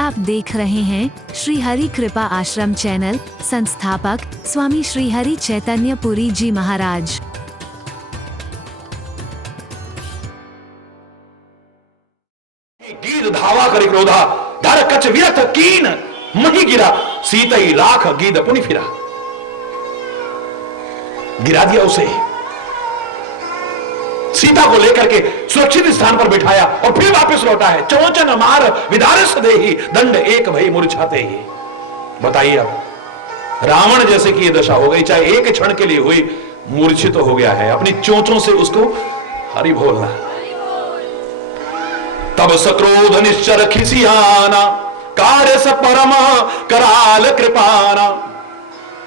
आप देख रहे हैं श्री हरि कृपा आश्रम चैनल। संस्थापक स्वामी श्री हरि चैतन्य पुरी जी महाराज। गीत धावा करि क्रोधा धर कच विरथ कीन मही गिरा सीतई राख गीत पुनि फिरा। गिरा दिया उसे, सीता को लेकर के सुरक्षित स्थान पर बिठाया और फिर वापस लौटा है। चौचन मार विदारस देहि दंड एक भई मूर्छाते ही। बताइए अब रावण जैसे कि ये दशा हो गई, चाहे एक क्षण के लिए हुई, मूर्छित तो हो गया है। अपनी चोंचों से उसको हरि बोलना। तब सक्रोध निश्चर खिसियाना कार्य स परम कराल कृपाना।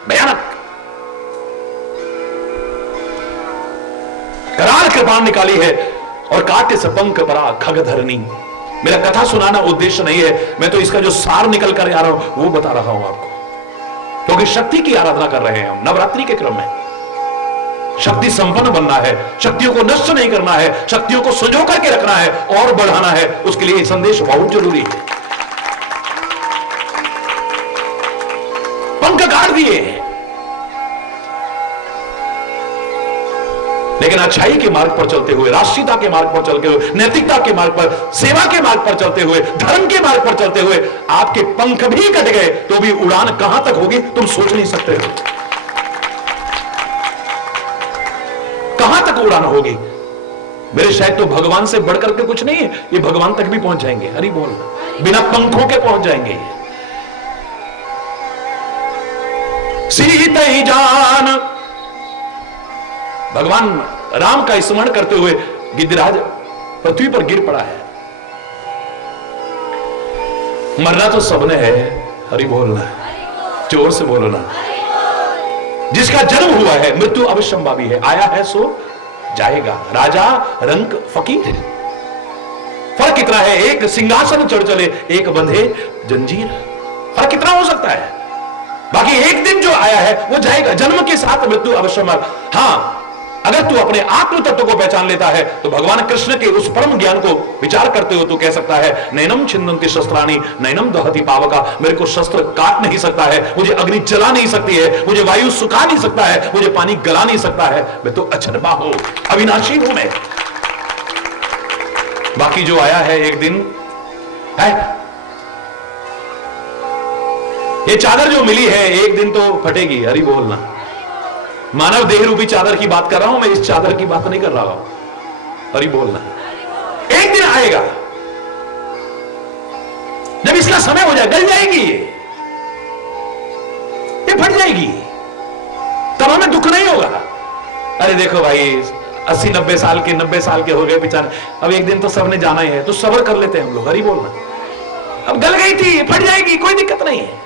भयानक कराल कृपान निकाली है और काटे से पंख परा खगधरनी। मेरा कथा सुनाना उद्देश्य नहीं है, मैं तो इसका जो सार निकल कर आ रहा हूं वो बता रहा हूं आपको, क्योंकि शक्ति की आराधना कर रहे हैं हम नवरात्रि के क्रम में। शक्ति संपन्न बनना है, शक्तियों को नष्ट नहीं करना है, शक्तियों को संजो करके रखना है और बढ़ाना है। उसके लिए संदेश बहुत जरूरी है। पंख गाड़ दिए, लेकिन अच्छाई के मार्ग पर चलते हुए, राष्ट्रीयता के मार्ग पर चलते हुए, नैतिकता के मार्ग पर, सेवा के मार्ग पर चलते हुए, धर्म के मार्ग पर चलते हुए आपके पंख भी कट गए तो भी उड़ान कहां तक होगी तुम सोच नहीं सकते हो। कहां तक उड़ान होगी? मेरे शायद तो भगवान से बढ़कर के कुछ नहीं है, ये भगवान तक भी पहुंच जाएंगे। हरि बोल, बिना पंखों के पहुंच जाएंगे। सीतई जान, भगवान राम का स्मरण करते हुए गिद्धराज पृथ्वी पर गिर पड़ा है। मरना तो सबने है, हरि बोलना, जोर से बोलो ना। जिसका जन्म हुआ है मृत्यु अवश्यंभावी है, आया है सो जाएगा। राजा रंक फकीर, फर्क कितना है? एक सिंहासन चढ़ चले, एक बंधे जंजीर। फर्क कितना हो सकता है? बाकी एक दिन जो आया है वो जाएगा। जन्म के साथ मृत्यु अवश्यंभावी। हाँ, अगर तू अपने आत्म तत्व को पहचान लेता है तो भगवान कृष्ण के उस परम ज्ञान को विचार करते हो तो कह सकता है, नैनम छिन्नन्ति शस्त्राणि नैनम दहति पावका। मेरे को शस्त्र काट नहीं सकता है, मुझे अग्नि जला नहीं सकती है, मुझे वायु सुखा नहीं सकता है, मुझे पानी गला नहीं सकता है। मैं तो अछनबा हूं, अविनाशी हूं मैं। बाकी जो आया है एक दिन है, ये चादर जो मिली है एक दिन तो फटेगी। हरि बोलना। मानव देह रूपी चादर की बात कर रहा हूं मैं, इस चादर की बात नहीं कर रहा हूं। हरि बोलना। एक दिन आएगा जब इसका समय हो जाए, गल जाएगी, ये फट जाएगी, तब हमें दुख नहीं होगा। अरे देखो भाई 80-90 साल के 90 साल के हो गए बेचारे, अब एक दिन तो सबने जाना ही है, तो सब्र कर लेते हैं हम लोग। हरि बोलना। अब गल गई थी, फट जाएगी, कोई दिक्कत नहीं है।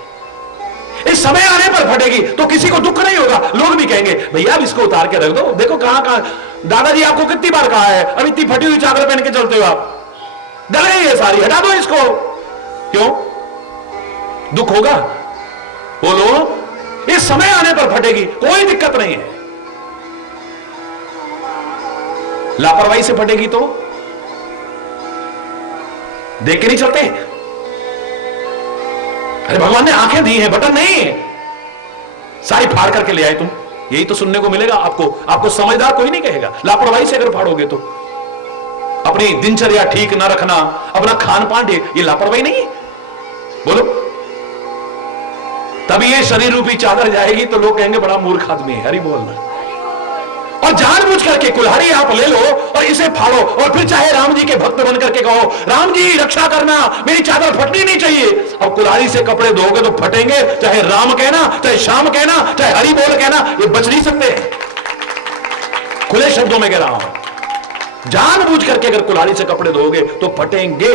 इस समय आने पर फटेगी तो किसी को दुख नहीं होगा। लोग भी कहेंगे भैया अब इसको उतार के रख दो, देखो कहां कहां दादाजी आपको कितनी बार कहा है, अब इतनी फटी हुई चादर पहन के चलते हो आप, गल गई है सारी, हटा दो इसको। क्यों दुख होगा? बोलो, इस समय आने पर फटेगी, कोई दिक्कत नहीं है। लापरवाही से फटेगी तो देख के नहीं चलते। अरे भगवान ने आंखें दी हैं, बटन नहीं है, सारी फाड़ करके ले आए तुम। यही तो सुनने को मिलेगा आपको। आपको समझदार कोई नहीं कहेगा। लापरवाही से अगर फाड़ोगे तो अपनी दिनचर्या ठीक ना रखना, अपना खान पान, ये लापरवाही नहीं है? बोलो, तभी ये शरीर रूपी चादर जाएगी तो लोग कहेंगे बड़ा मूर्ख आदमी है। हरि बोलना। और जानबूझ करके कुल्हाड़ी आप ले लो और इसे फाड़ो और फिर चाहे राम जी के भक्त बन करके कहो, राम जी रक्षा करना, मेरी चादर फटनी नहीं चाहिए। अब कुल्हाड़ी से कपड़े धोगे तो फटेंगे, चाहे राम कहना, चाहे श्याम कहना, चाहे हरि बोल कहना, ये बच नहीं सकते। खुले शब्दों में कह रहा हूं, जानबूझ करके अगर कुल्हाड़ी से कपड़े धोगे तो फटेंगे।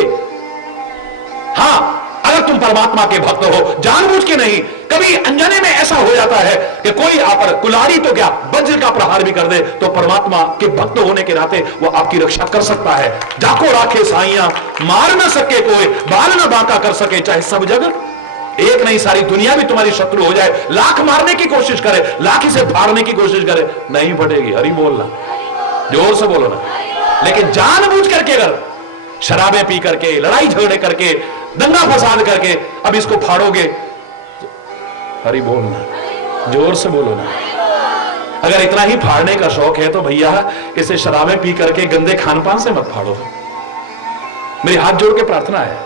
हाँ, अगर तुम परमात्मा के भक्त हो, जानबूझ के नहीं, कभी अनजाने में ऐसा हो जाता है कि कोई आप पर कुल्हाड़ी तो क्या वज्र का प्रहार भी कर दे तो परमात्मा के भक्त होने के नाते वो आपकी रक्षा कर सकता है। जाको राखे साइया मार न सके कोई, बाल न बांका कर सके, चाहे सब जग एक नहीं सारी दुनिया भी तुम्हारी शत्रु हो जाए, लाख मारने की कोशिश करे, लाख इसे फाड़ने की कोशिश करे, नहीं फटेगी। हरि बोलना, जोर से बोलो ना। लेकिन जानबूझ करके अगर शराबें पी करके, लड़ाई झगड़े करके, दंगा फसाद करके अब इसको फाड़ोगे। हरि बोलना, जोर से बोलो ना। अगर इतना ही फाड़ने का शौक है तो भैया इसे शराबें पी करके गंदे खान पान से मत फाड़ो। मेरी हाथ जोड़ के प्रार्थना है,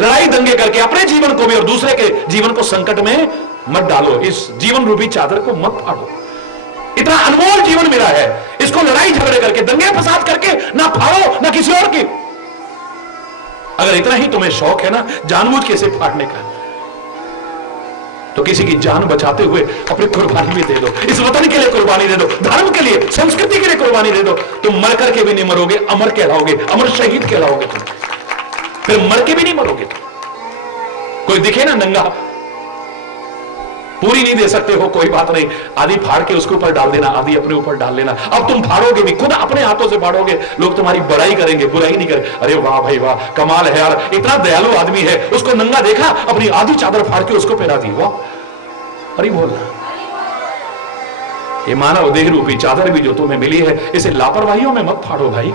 लड़ाई दंगे करके अपने जीवन को भी और दूसरे के जीवन को संकट में मत डालो। इस जीवन रूपी चादर को मत फाड़ो। इतना अनमोल जीवन मिला है, इसको लड़ाई झगड़े करके दंगे फसाद करके ना फाड़ो ना किसी और की। अगर इतना ही तुम्हें शौक है ना जानबूझ के इसे फाड़ने का, तो किसी की जान बचाते हुए अपनी कुर्बानी भी दे दो। इस वतन के लिए कुर्बानी दे दो, धर्म के लिए, संस्कृति के लिए कुर्बानी दे दो। तुम मर करके भी नहीं मरोगे, अमर कहलाओगे, अमर शहीद कहलाओगे तुम। फिर मर के भी नहीं मरोगे तुम। कोई दिखे ना नंगा, पूरी नहीं दे सकते हो, कोई बात नहीं, आधी फाड़ के उसके ऊपर डाल देना, आधी अपने ऊपर डाल लेना। अब तुम फाड़ोगे भी, खुद अपने हाथों से फाड़ोगे, लोग तुम्हारी बड़ाई करेंगे, बुराई नहीं करेंगे। अरे वाह भाई वाह, कमाल है यार, इतना दयालु आदमी है, उसको नंगा देखा, अपनी आधी चादर फाड़ के उसको पहना दी। वाह, अरे बोलना। ये मानव देह रूपी चादर भी जो तुम्हें मिली है, इसे लापरवाहियों में मत फाड़ो भाई।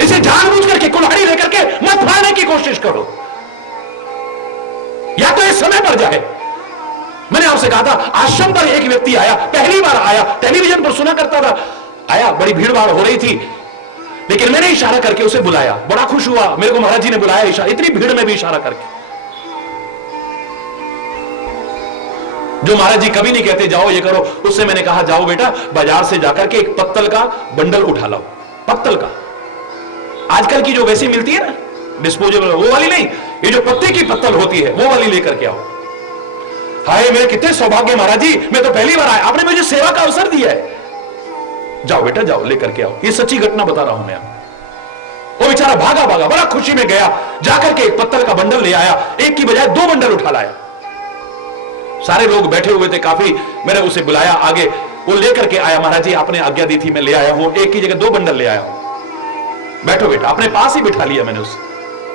इसे जानबूझ करके कुल्हाड़ी लेकर के मत फाड़ने की कोशिश करो, या तो इस समय पर जाए। मैंने आपसे कहा था, आश्रम पर एक व्यक्ति आया, पहली बार आया, टेलीविजन पर सुना करता था, आया, बड़ी भीड़ भाड़ हो रही थी, लेकिन मैंने इशारा करके उसे बुलाया, बड़ा खुश हुआ, मेरे को महाराज जी ने बुलाया इशारा, इतनी भीड़ में भी इशारा करके। जो महाराज जी कभी नहीं कहते जाओ ये करो, उससे मैंने कहा जाओ बेटा बाजार से जाकर के एक पत्तल का बंडल उठा लाओ। पत्तल का, आजकल की जो वैसी मिलती है ना डिस्पोजेबल, वो वाली नहीं, ये जो पत्ते की पत्तल होती है वो वाली लेकर के आओ। हाय मेरे कितने सौभाग्य महाराज जी, मैं तो पहली बार आया, आपने मुझे सेवा का अवसर दिया है। जाओ बेटा जाओ लेकर के आओ, ये सच्ची घटना बता रहा हूं मैं। वो बेचारा भागा भागा बड़ा खुशी में गया, जाकर के एक पत्तल का बंडल ले आया, एक की बजाय 2 बंडल उठा लाया। सारे लोग बैठे हुए थे काफी, मैंने उसे बुलाया आगे, वो लेकर के आया, महाराज जी आपने आज्ञा दी थी, मैं ले आया हूं, एक की जगह 2 बंडल ले आया हूं, बैठो बेटा। अपने पास ही बिठा लिया मैंने उसे,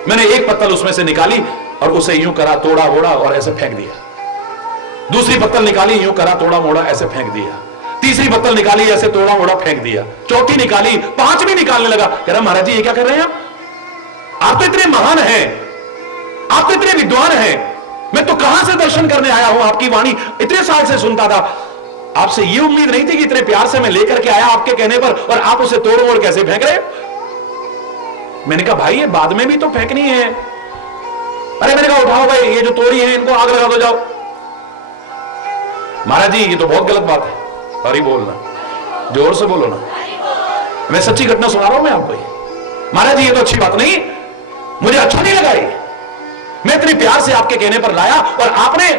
मैंने एक पत्तल उसमें से निकाली और उसे यूं करा तोड़ा मोड़ा और ऐसे फेंक दिया। दूसरी पत्तल निकाली, यूं करा तोड़ा मोड़ा ऐसे फेंक दिया। तीसरी पत्तल निकाली, ऐसे तोड़ा मोड़ा फेंक दिया। चौथी निकाली, 5वीं निकालने लगा, कह रहा महाराज जी ये क्या कर रहे हैं आप तो इतने महान हैं, आप तो इतने विद्वान हैं, मैं तो कहां से दर्शन करने आया हूं, आपकी वाणी इतने साल से सुनता था, आपसे ये उम्मीद नहीं थी कि इतने प्यार से मैं लेकर के आया आपके कहने पर, और आप उसे तोड़ मोड़ कैसे फेंक रहे हो। मैंने कहा भाई ये बाद में भी तो फेंकनी है। अरे मैंने कहा उठाओ भाई, ये जो तोड़ी है इनको आग लगा दो जाओ। महाराज जी ये तो बहुत गलत बात है। अरे बोलना, जोर से बोलो ना, मैं सच्ची घटना सुना रहा हूं मैं आपको। महाराज जी ये तो अच्छी बात नहीं, मुझे अच्छा नहीं लगा ये, मैं इतनी प्यार से आपके कहने पर लाया और आपने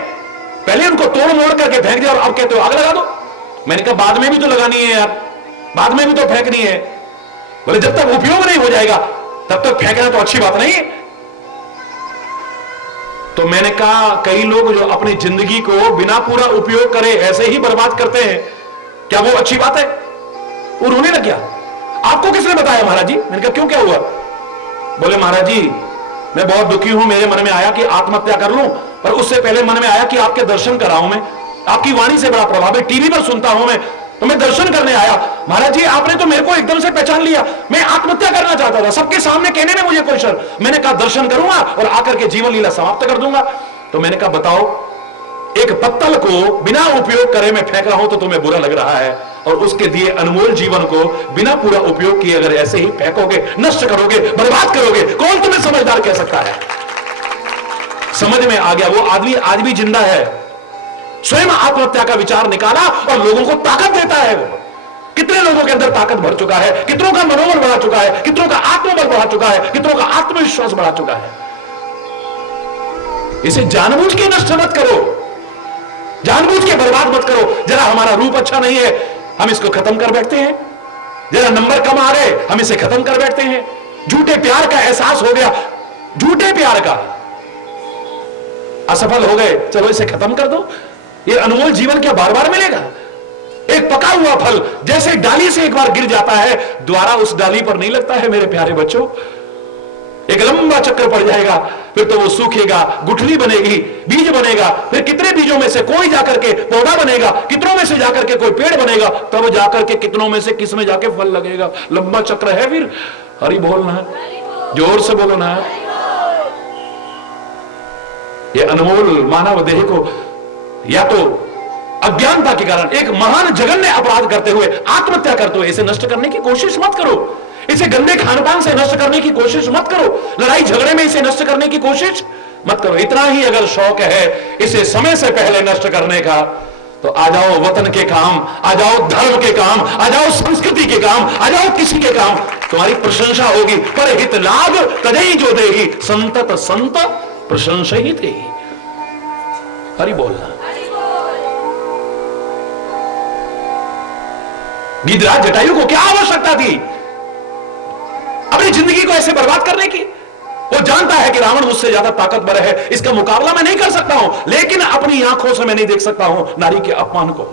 पहले उनको तोड़ मोड़ करके फेंक दिया और अब कहते हो आग लगा दो। मैंने कहा बाद में भी तो लगानी है यार, बाद में भी तो फेंकनी है। बोले जब तक उपयोग नहीं हो जाएगा तब तक फेंकना तो अच्छी बात नहीं। तो मैंने कहा कई लोग जो अपनी जिंदगी को बिना पूरा उपयोग करे ऐसे ही बर्बाद करते हैं, क्या वो अच्छी बात है? वो रोने लग गया, आपको किसने बताया महाराज जी? मैंने कहा क्यों, क्या हुआ? बोले महाराज जी मैं बहुत दुखी हूं, मेरे मन में आया कि आत्महत्या कर लूं, पर उससे पहले मन में आया कि आपके दर्शन कराऊं, मैं आपकी वाणी से बड़ा प्रभाव है, टीवी पर सुनता हूं मैं, तो मैं दर्शन करने आया। महाराज जी आपने तो मेरे को एकदम से पहचान लिया, मैं आत्महत्या करना चाहता था, सबके सामने कहने में मुझे कोई शर्म, मैंने कहा दर्शन करूंगा और आकर के जीवन लीला समाप्त कर दूंगा। तो मैंने कहा बताओ, एक पत्तल को बिना उपयोग करे मैं फेंक रहा हूं तो तुम्हें बुरा लग रहा है, और उसके दिए अनमोल जीवन को बिना पूरा उपयोग किए अगर ऐसे ही फेंकोगे, नष्ट करोगे, बर्बाद करोगे, कौन तुम्हें समझदार कह सकता है? समझ में आ गया, वो आदमी आज भी जिंदा है, स्वयं आत्महत्या का विचार निकाला और लोगों को ताकत देता है। वो कितने लोगों के अंदर ताकत भर चुका है, कितनों का मनोबल बढ़ा चुका है, कितनों का आत्मबल बढ़ा चुका है, कितनों का आत्मविश्वास बढ़ा चुका है। इसे जानबूझ के नष्ट मत करो, जानबूझ के बर्बाद मत करो। जरा हमारा रूप अच्छा नहीं है, हम इसको खत्म कर बैठते हैं, जरा नंबर कम आ रहे हम इसे खत्म कर बैठते हैं, झूठे प्यार का एहसास हो गया, झूठे प्यार का, असफल हो गए, चलो इसे खत्म कर दो। ये अनमोल जीवन क्या बार बार मिलेगा? एक पका हुआ फल जैसे डाली से एक बार गिर जाता है, दोबारा उस डाली पर नहीं लगता है मेरे प्यारे बच्चों, एक लंबा चक्कर पड़ जाएगा, फिर तो वो सूखेगा, गुठली बनेगी, बीज बनेगा, फिर कितने बीजों में से कोई जाकर के पौधा बनेगा, कितनों में से जाकर के कोई पेड़ बनेगा, तब जाकर के कितनों में से किस में जाके फल लगेगा, लंबा चक्र है फिर। हरि बोलना, जोर से बोलो ना। ये अनमोल मानव देह को या तो अज्ञानता के कारण एक महान जघन्य अपराध करते हुए आत्महत्या करते हुए इसे नष्ट करने की कोशिश मत करो। इसे गंदे खानपान से नष्ट करने की कोशिश मत करो। लड़ाई झगड़े में इसे नष्ट करने की कोशिश मत करो। इतना ही अगर शौक है इसे समय से पहले नष्ट करने का, तो आ जाओ वतन के काम, आ जाओ धर्म के काम, आ जाओ संस्कृति के काम, आ जाओ किसी के काम, तुम्हारी प्रशंसा होगी। पर हित लाभ तजई जो देही, संतत संत प्रशंसा ही थे। हरि बोलना। गिरिराज जटायु को क्या आवश्यकता थी अपनी जिंदगी को ऐसे बर्बाद करने की? वो जानता है कि रावण मुझसे ज्यादा ताकतवर है, इसका मुकाबला मैं नहीं कर सकता हूं, लेकिन अपनी आंखों से मैं नहीं देख सकता हूं नारी के अपमान को।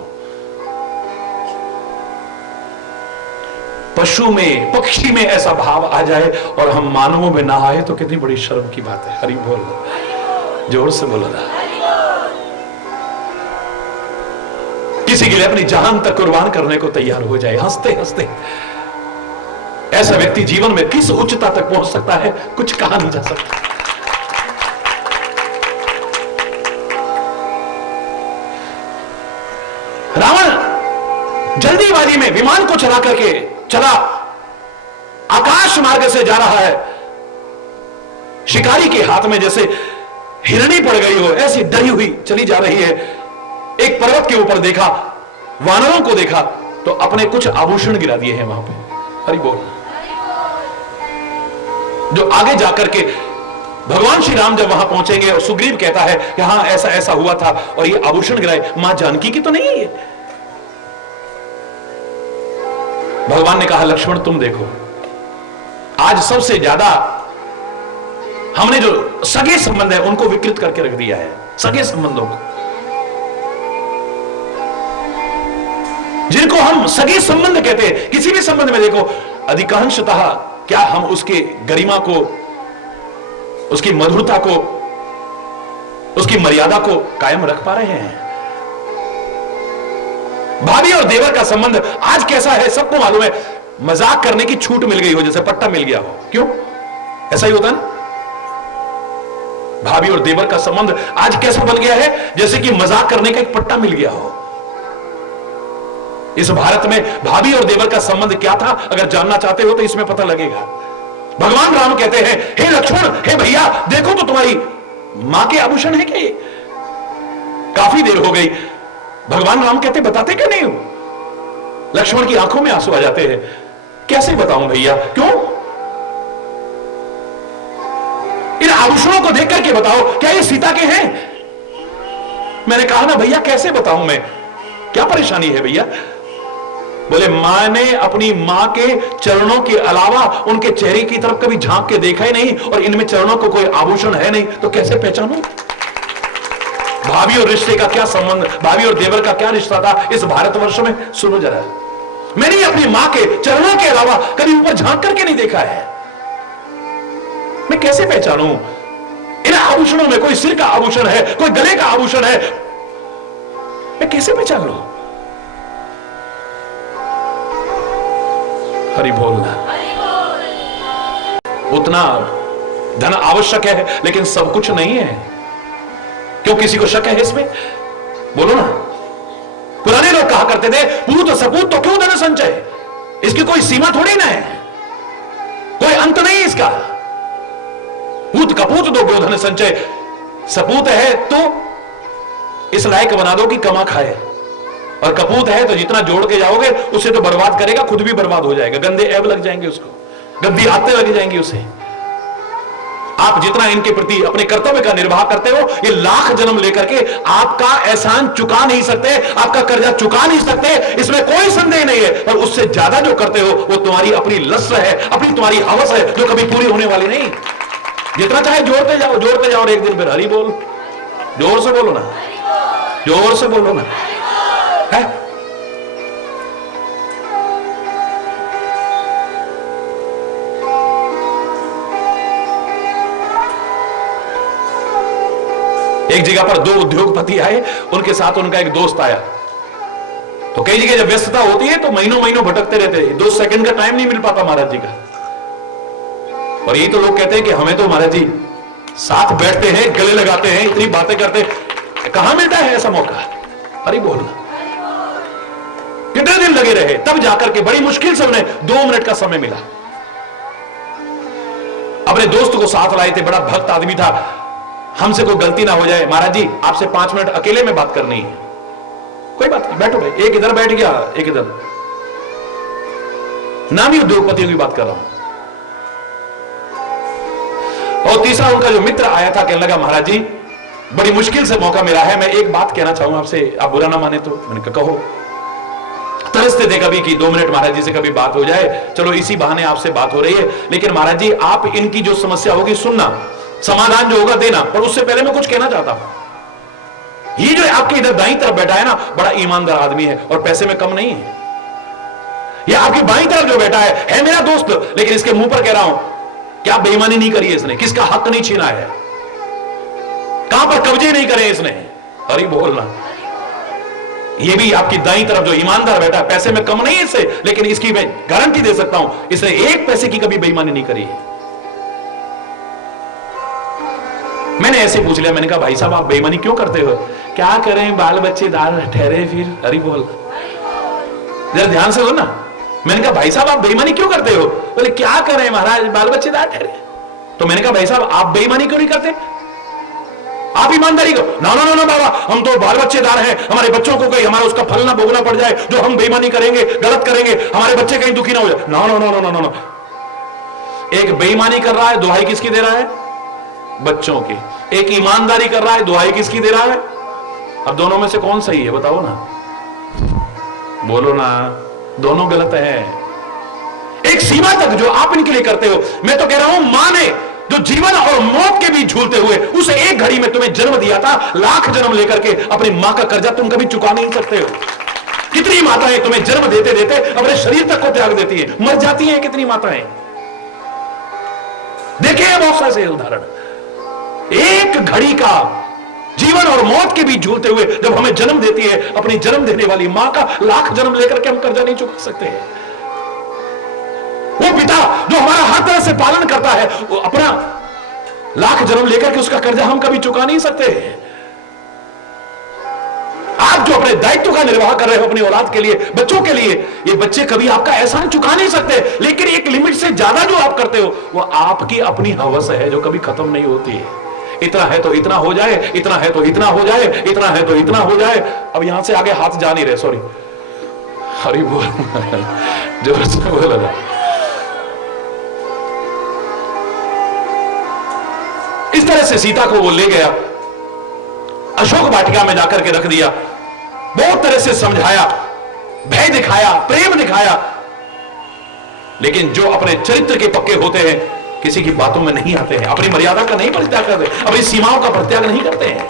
पशु में, पक्षी में ऐसा भाव आ जाए और हम मानवों में ना आए तो कितनी बड़ी शर्म की बात है। हरि बोल, जोर से बोलो ना। किसी के लिए अपनी जान तक कुर्बान करने को तैयार हो जाए हंसते हंसते, ऐसा व्यक्ति जीवन में किस उच्चता तक पहुंच सकता है कुछ कहा नहीं जा सकता। रावण जल्दीबाजी में विमान को चला करके चला, आकाश मार्ग से जा रहा है, शिकारी के हाथ में जैसे हिरणी पड़ गई हो ऐसी डरी हुई चली जा रही है। एक पर्वत के ऊपर देखा, वानरों को देखा तो अपने कुछ आभूषण गिरा दिए हैं वहां पे। हरि बोल। जो आगे जाकर के भगवान श्री राम जब वहां पहुंचेंगे और सुग्रीव कहता है कि हाँ ऐसा ऐसा हुआ था और ये आभूषण गिराए, मां जानकी की तो नहीं है ये। भगवान ने कहा लक्ष्मण तुम देखो, आज सबसे ज्यादा हमने जो सगे संबंध है उनको विकृत करके रख दिया है। सगे संबंधों को, जिनको हम सगे संबंध कहते हैं, किसी भी संबंध में देखो अधिकांशतः क्या हम उसके गरिमा को, उसकी मधुरता को, उसकी मर्यादा को कायम रख पा रहे हैं? भाभी और देवर का संबंध आज कैसा है सबको मालूम है। मजाक करने की छूट मिल गई हो, जैसे पट्टा मिल गया हो। क्यों ऐसा ही होता है ना? भाभी और देवर का संबंध आज कैसा बन गया है, जैसे कि मजाक करने का एक पट्टा मिल गया हो। इस भारत में भाभी और देवर का संबंध क्या था, अगर जानना चाहते हो तो इसमें पता लगेगा। भगवान राम कहते हैं हे लक्ष्मण, हे भैया देखो तो तुम्हारी मां के आभूषण है क्या ये? काफी देर हो गई, भगवान राम कहते बताते क्या नहीं हो? लक्ष्मण की आंखों में आंसू आ जाते हैं, कैसे बताऊं भैया? क्यों? इन आभूषणों को देख करके बताओ, क्या ये सीता के हैं? मैंने कहा ना भैया कैसे बताऊं मैं, क्या परेशानी है भैया? बोले मां ने अपनी मां के चरणों के अलावा उनके चेहरे की तरफ कभी झांक के देखा ही नहीं, और इनमें चरणों को कोई आभूषण है नहीं, तो कैसे पहचानूं? भाभी और रिश्ते का क्या संबंध, भाभी और देवर का क्या रिश्ता था इस भारतवर्ष में? सुनो जरा, मैंने अपनी मां के चरणों के अलावा कभी ऊपर झांक करके नहीं देखा है। मैं कैसे पहचानूं? इन आभूषणों में कोई सिर का आभूषण है, कोई गले का आभूषण है, मैं कैसे पहचान लूं? हरि बोलना। उतना धन आवश्यक है लेकिन सब कुछ नहीं है। क्यों किसी को शक है इसमें? बोलो ना। पुराने लोग कहा करते थे पूत सपूत तो क्यों धन संचय, इसकी कोई सीमा थोड़ी ना है, कोई अंत नहीं इसका। पूत कपूत दो क्यों धन संचय, सपूत है तो इस लायक बना दो कि कमा खाए, और कपूत है तो जितना जोड़ के जाओगे उसे तो बर्बाद करेगा, खुद भी बर्बाद हो जाएगा, गंदे ऐब लग जाएंगे उसको, गंदी आदतें लग जाएंगी उसे। आप जितना इनके प्रति अपने कर्तव्य का निर्वाह करते हो, ये लाख जन्म लेकर के आपका एहसान चुका नहीं सकते, आपका कर्जा चुका नहीं सकते, इसमें कोई संदेह नहीं है। और उससे ज्यादा जो करते हो वो तुम्हारी अपनी लस्ट है, अपनी तुम्हारी हवस है, जो कभी पूरी होने वाली नहीं। जितना चाहे जोड़ते जाओ, और एक दिन फिर हरि बोल, जोर से बोलो ना, जोर से बोलो ना, है? एक जगह पर दो उद्योगपति आए, उनके साथ उनका एक दोस्त आया। तो कई जगह जब व्यस्तता होती है तो महीनों महीनों भटकते रहते हैं, 2 सेकंड का टाइम नहीं मिल पाता महाराज जी का। और यही तो लोग कहते हैं कि हमें तो महाराज जी साथ बैठते हैं, गले लगाते हैं, इतनी बातें करते हैं, कहां मिलता है ऐसा मौका? अरे बोलना, कितने दिन लगे रहे, तब जाकर के बड़ी मुश्किल से उन्हें 2 मिनट का समय मिला। अपने दोस्त को साथ लाए थे, बड़ा भक्त आदमी था, हमसे कोई गलती ना हो जाए, महाराज जी आपसे 5 मिनट अकेले में बात करनी है। कोई बात नहीं, बैठो भाई। एक इधर बैठ गया, एक इधर, नामी उद्योगपतियों की बात कर रहा हूं। और तीसरा उनका जो मित्र आया था, कहने लगा महाराज जी बड़ी मुश्किल से मौका मिला है, मैं एक बात कहना चाहूंगा आपसे, आप बुरा ना माने तो। मैंने कहा कहो। तरसते थे कभी कि 2 मिनट महाराज जी से कभी बात हो जाए, चलो इसी बहाने आपसे बात हो रही है, लेकिन महाराज जी आप इनकी जो समस्या होगी सुनना, समाधान जो होगा देना, पर उससे पहले मैं कुछ कहना चाहता हूं। ये जो आपके इधर दाईं तरफ बैठा है ना, बड़ा ईमानदार आदमी है और पैसे में कम नहीं है। ये आपकी बाईं तरफ जो बैठा है मेरा दोस्त, लेकिन इसके मुंह पर कह रहा हूं क्या बेईमानी नहीं करी है इसने, किसका हक नहीं छीना है, कहां पर कब्जे नहीं करे इसने। अरे बोलना, ये भी आपकी दाईं तरफ जो ईमानदार बैठा है, पैसे में कम नहीं है इससे, लेकिन इसकी मैं गारंटी दे सकता हूं इसने 1 पैसे की कभी बेईमानी नहीं करी है। मैंने ऐसे पूछ लिया, मैंने कहा भाई साहब आप बेईमानी क्यों करते हो? क्या करें, बाल बच्चेदार ठहरे फिर। अरे बोल, जरा ध्यान से सुनना। मैंने कहा भाई साहब आप बेईमानी क्यों करते हो? बोले क्या करें महाराज, बाल बच्चेदार ठहरे। तो मैंने कहा भाई साहब आप बेईमानी क्यों नहीं करते, आप ईमानदारी को। ना ना ना बाबा, हम तो बाल बच्चेदार हैं, हमारे बच्चों को कहीं हमारा उसका फल ना भोगना पड़ जाए, जो हम बेईमानी करेंगे, गलत करेंगे, हमारे बच्चे कहीं दुखी ना हो जाए। ना ना ना ना ना, एक बेईमानी कर रहा है, दुहाई किसकी दे रहा है? बच्चों की। एक ईमानदारी कर रहा है, दुहाई किसकी दे रहा है? अब दोनों में से कौन सही है बताओ ना, बोलो ना, दोनों गलत है। एक सीमा तक जो आप इनके लिए करते हो, मैं तो कह रहा हूं मां ने जो जीवन और मौत के बीच झूलते हुए उस एक घड़ी में तुम्हें जन्म दिया था, लाख जन्म लेकर के अपनी मां का कर्जा तुम कभी चुका नहीं सकते हो। कितनी माताएं तुम्हें जन्म देते देते अपने शरीर तक को त्याग देती है, मर जाती हैं कितनी माताएं, देखे हैं बहुत से उदाहरण। एक घड़ी का जीवन और मौत के बीच झूलते हुए जब हमें जन्म देती है अपनी जन्म देने वाली मां का, लाख जन्म लेकर के हम कर्जा नहीं चुका सकते हैं। वो पिता जो हमारा हर तरह से पालन करता है, वो अपना लाख जन्म लेकर के उसका कर्जा हम कभी चुका नहीं सकते। आप जो अपने दायित्व का निर्वाह कर रहे हो अपनी औलाद के लिए, बच्चों के लिए, ये बच्चे कभी आपका एहसान चुका नहीं सकते, लेकिन एक लिमिट से ज्यादा जो आप करते हो वो आपकी अपनी हवस है जो कभी खत्म नहीं होती है। इतना है तो इतना हो जाए, इतना है तो इतना हो जाए, इतना है तो इतना हो जाए। अब यहां से आगे हाथ जा नहीं रहे, सॉरी। हरी बोल, जोर से बोलो। इस तरह से सीता को वो ले गया, अशोक वाटिका में जाकर के रख दिया, बहुत तरह से समझाया, भय दिखाया, प्रेम दिखाया, लेकिन जो अपने चरित्र के पक्के होते हैं किसी की बातों में नहीं आते हैं, अपनी मर्यादा का नहीं परित्याग करते, अपनी सीमाओं का परित्याग नहीं करते हैं।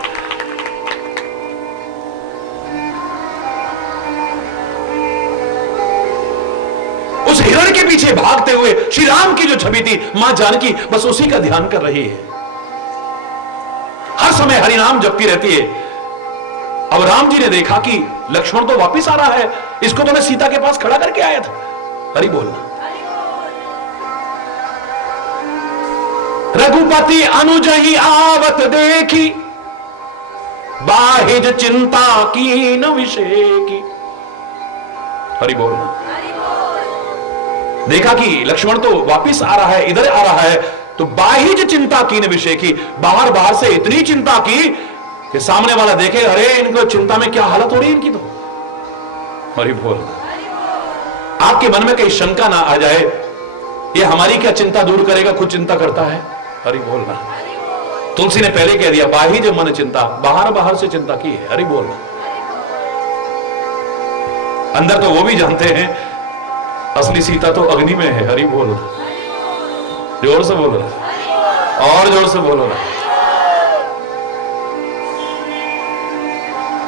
उस हिरण के पीछे भागते हुए श्री राम की जो छवि थी, मां जानकी बस उसी का ध्यान कर रही है, हर समय हरि नाम जपती रहती है। अब राम जी ने देखा कि लक्ष्मण तो वापिस आ रहा है, इसको तो मैं सीता के पास खड़ा करके आया था। हरि बोलना। रघुपति अनुजहि आवत देखी, बाहिज चिंता कीन विषेकी। हरि बोलना। देखा कि लक्ष्मण तो वापिस आ रहा है, इधर आ रहा है, तो बाहिज चिंता कीन विषेकी, बाहर बाहर से इतनी चिंता की कि सामने वाला देखे, अरे इनको चिंता में क्या हालत हो रही है इनकी तो। हरि बोलना। आपके मन में कहीं शंका ना आ जाए, ये हमारी क्या चिंता दूर करेगा, खुद चिंता करता है। हरि बोलना। तुलसी ने पहले कह दिया, बाहिज मन चिंता, बाहर बाहर से चिंता की है। हरि बोलना। अंदर तो वो भी जानते हैं असली सीता तो अग्नि में है। हरि बोलो, जोर से बोलो और जोर से बोलो ना।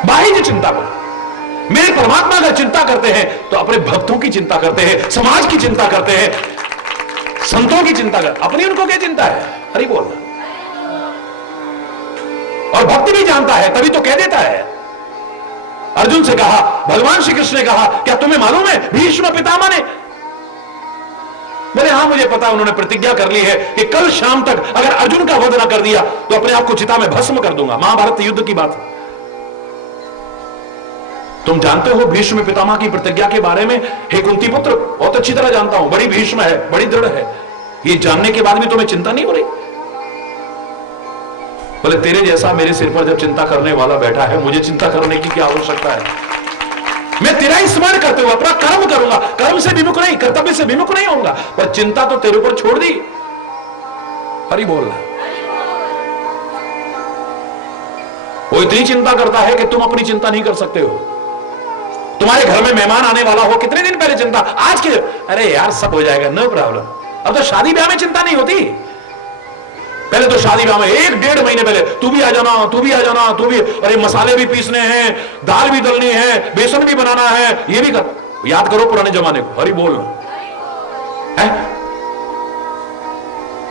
बाहिज चिंता को, मेरे परमात्मा अगर चिंता करते हैं तो अपने भक्तों की चिंता करते हैं, समाज की चिंता करते हैं, संतों की चिंता कर, अपनी उनको क्या चिंता है। हरि बोलना। और भक्त भी जानता है, तभी तो कह देता है। अर्जुन से कहा, भगवान श्री कृष्ण ने कहा, क्या तुम्हें मालूम है भीष्म पितामह ने बोले हाँ मुझे पता, उन्होंने प्रतिज्ञा कर ली है कि कल शाम तक अगर अर्जुन का वध ना कर दिया तो अपने आप को चिता में भस्म कर दूंगा। महाभारत युद्ध की बात। तुम जानते हो भीष्म पितामह की प्रतिज्ञा के बारे में? हे कुंती पुत्र, बहुत अच्छी तरह जानता हूं, बड़ी भीष्म है, बड़ी दृढ़ है। ये जानने के बाद भी तुम्हें चिंता नहीं हो रही? बोले तेरे जैसा मेरे सिर पर जब चिंता करने वाला बैठा है, मुझे चिंता करने की क्या आवश्यकता है? मैं तेरा ही स्मरण करते हुए अपना कर्म करूंगा, कर्म से विमुख नहीं, कर्तव्य से विमुख नहीं होऊंगा, पर चिंता तो तेरे ऊपर छोड़ दी। हरि बोल। वो इतनी चिंता करता है कि तुम अपनी चिंता नहीं कर सकते हो। तुम्हारे घर में मेहमान आने वाला हो, कितने दिन पहले चिंता, आज के अरे यार सब हो जाएगा, नो प्रॉब्लम। अब तो शादी ब्याह में चिंता नहीं होती। पहले तो शादी ब्याह में 1-1.5 महीने पहले तू भी आ जाना, तू भी आ जाना, तू भी, अरे मसाले भी पीसने हैं, दाल भी दलनी है, बेसन भी बनाना है, ये भी कर। याद करो पुराने जमाने को। हरि बोल।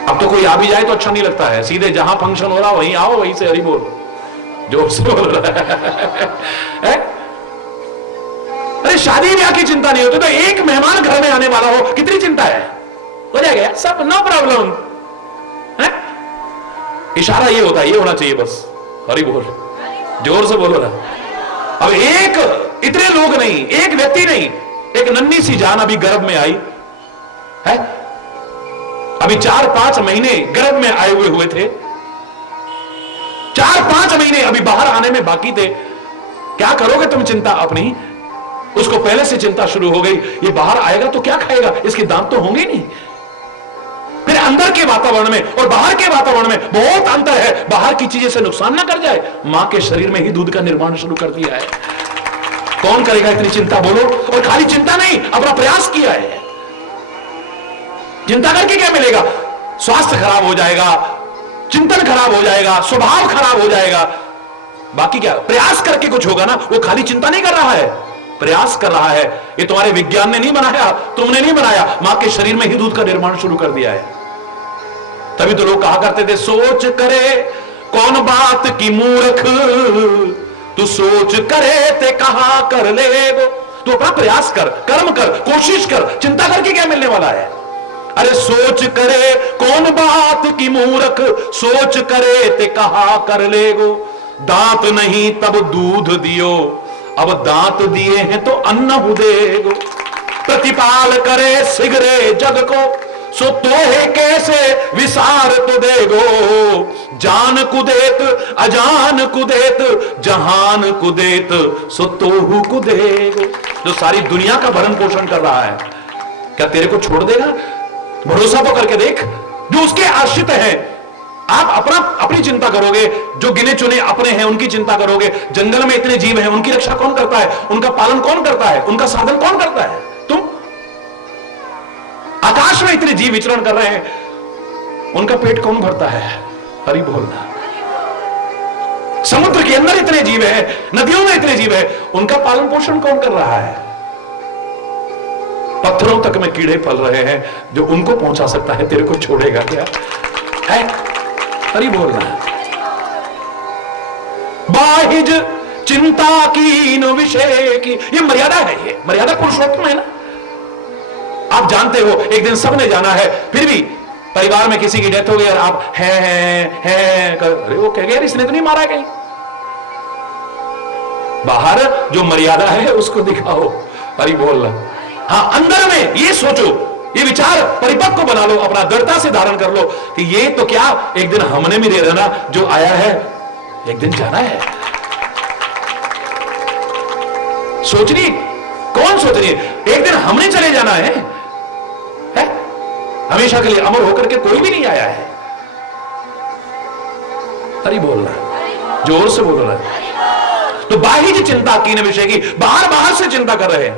अब तो कोई आ भी जाए तो अच्छा नहीं लगता है, सीधे जहां फंक्शन हो रहा वहीं आओ, वहीं से हरि बोल, जोर से बोल रहा है। अरे शादी ब्याह की चिंता नहीं होती तो एक मेहमान घर में आने वाला हो, कितनी चिंता है? हो जाएगा सब, नो प्रॉब्लम। इशारा ये होता है, ये होना चाहिए बस। हरि बोल, जोर से बोलो ना। अब एक, इतने लोग नहीं, एक व्यक्ति नहीं, एक नन्ही सी जान अभी गर्भ में आई है, अभी 4-5 महीने गर्भ में आए हुए थे, 4-5 महीने अभी बाहर आने में बाकी थे। क्या करोगे तुम चिंता अपनी? उसको पहले से चिंता शुरू हो गई, ये बाहर आएगा तो क्या खाएगा, इसके दांत तो होंगे नहीं। फिर अंदर के वातावरण में और बाहर के वातावरण में बहुत अंतर है। बाहर की चीजें से नुकसान ना कर जाए। मां के शरीर में ही दूध का निर्माण शुरू कर दिया है। कौन करेगा इतनी चिंता बोलो? और खाली चिंता नहीं, अपना प्रयास किया है। चिंता करके क्या मिलेगा? स्वास्थ्य खराब हो जाएगा, चिंतन खराब हो जाएगा, स्वभाव खराब हो जाएगा। बाकी क्या प्रयास करके कुछ होगा ना? वो खाली चिंता नहीं कर रहा है, प्रयास कर रहा है। ये तुम्हारे विज्ञान ने नहीं बनाया, तुमने नहीं बनाया, मां के शरीर में ही दूध का निर्माण शुरू कर दिया है। तभी तो लोग कहा करते थे, सोच करे कौन बात की मूर्ख, तू सोच करे ते कहा कर ले वो। तू अपना प्रयास कर, कर्म कर, कोशिश कर, चिंता करके क्या मिलने वाला है? अरे सोच करे कौन बात की मूर्ख, सोच करे ते कहा कर ले गो। दांत नहीं तब दूध दियो, अब दांत दिए हैं तो अन्न हुदेगो। प्रतिपाल करे सिगरे जग को, सो तोहे कैसे विसार तो देगो। जान कुदेत अजान कुदेत, जहान कुदेत सो तोहू कुदेगो। जो सारी दुनिया का भरण पोषण कर रहा है, क्या तेरे को छोड़ देगा? भरोसा तो करके देख। जो उसके आश्रित हैं, आप अपनी चिंता करोगे, जो गिने चुने अपने हैं उनकी चिंता करोगे। जंगल में इतने जीव हैं, उनकी रक्षा कौन करता है? उनका पालन कौन करता है? उनका साधन कौन करता है? तुम। आकाश में इतने जीव विचरण कर रहे हैं, उनका पेट कौन भरता है? हरि बोलना। समुद्र के अंदर इतने जीव हैं, नदियों में इतने जीव हैं, उनका पालन पोषण कौन कर रहा है? पत्थरों तक में कीड़े पल रहे हैं, जो उनको पहुंचा सकता है, तेरे को छोड़ेगा क्या? है? हरि बोलना है। बाहिज चिंता कीन विषय की, ये मर्यादा है, ये मर्यादा पुरुषोत्तम है ना। आप जानते हो एक दिन सबने जाना है, फिर भी परिवार में किसी की डेथ हो गई और आप हैं अरे वो कह गया इसने तो नहीं मारा कहीं। बाहर जो मर्यादा है उसको दिखाओ। हरि बोलना। हाँ, अंदर में ये सोचो, ये विचार परिपक्व बना लो, अपना दृढ़ता से धारण कर लो कि ये तो क्या, एक दिन हमने भी दे देना, जो आया है एक दिन जाना है। सोच रही कौन सोच रही है? एक दिन हमने चले जाना है? हमेशा के लिए अमर होकर के कोई भी नहीं आया है। हरि बोलना, जोर से बोल रहा है। तो बाह्य चिंता कीन विषय की, बाहर से चिंता कर रहे हैं।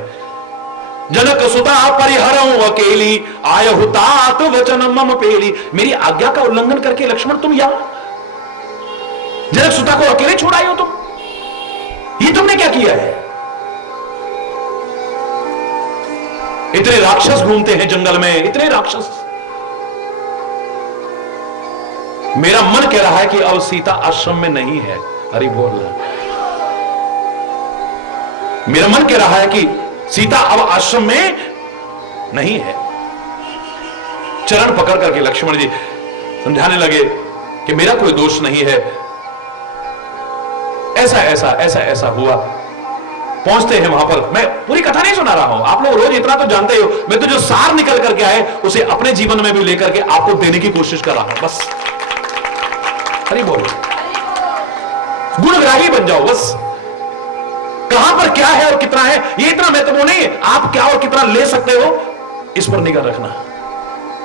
जनक सुता परिहरऊं अकेली, आय हुतात वचन मम पेली। मेरी आज्ञा का उल्लंघन करके लक्ष्मण तुम यहां जनक सुता को अकेले छोड़ आए हो तुम? ये तुमने क्या किया है? इतने राक्षस घूमते हैं जंगल में, इतने राक्षस। मेरा मन कह रहा है कि अब सीता आश्रम में नहीं है। हरि बोल रहा। मेरा मन कह रहा है कि सीता अब आश्रम में नहीं है। चरण पकड़ करके लक्ष्मण जी समझाने लगे कि मेरा कोई दोष नहीं है, ऐसा ऐसा ऐसा ऐसा हुआ। पहुंचते हैं वहां पर, मैं पूरी कथा नहीं सुना रहा हूं, आप लोग रोज इतना तो जानते हो, मैं तो जो सार निकल करके आए उसे अपने जीवन में भी लेकर के आपको देने की कोशिश कर रहा हूं। बस हरि बोल, गुणग्राही बन जाओ बस। कहां पर क्या है और कितना है ये इतना महत्वपूर्ण नहीं है, आप क्या और कितना ले सकते हो इस पर निगाह रखना।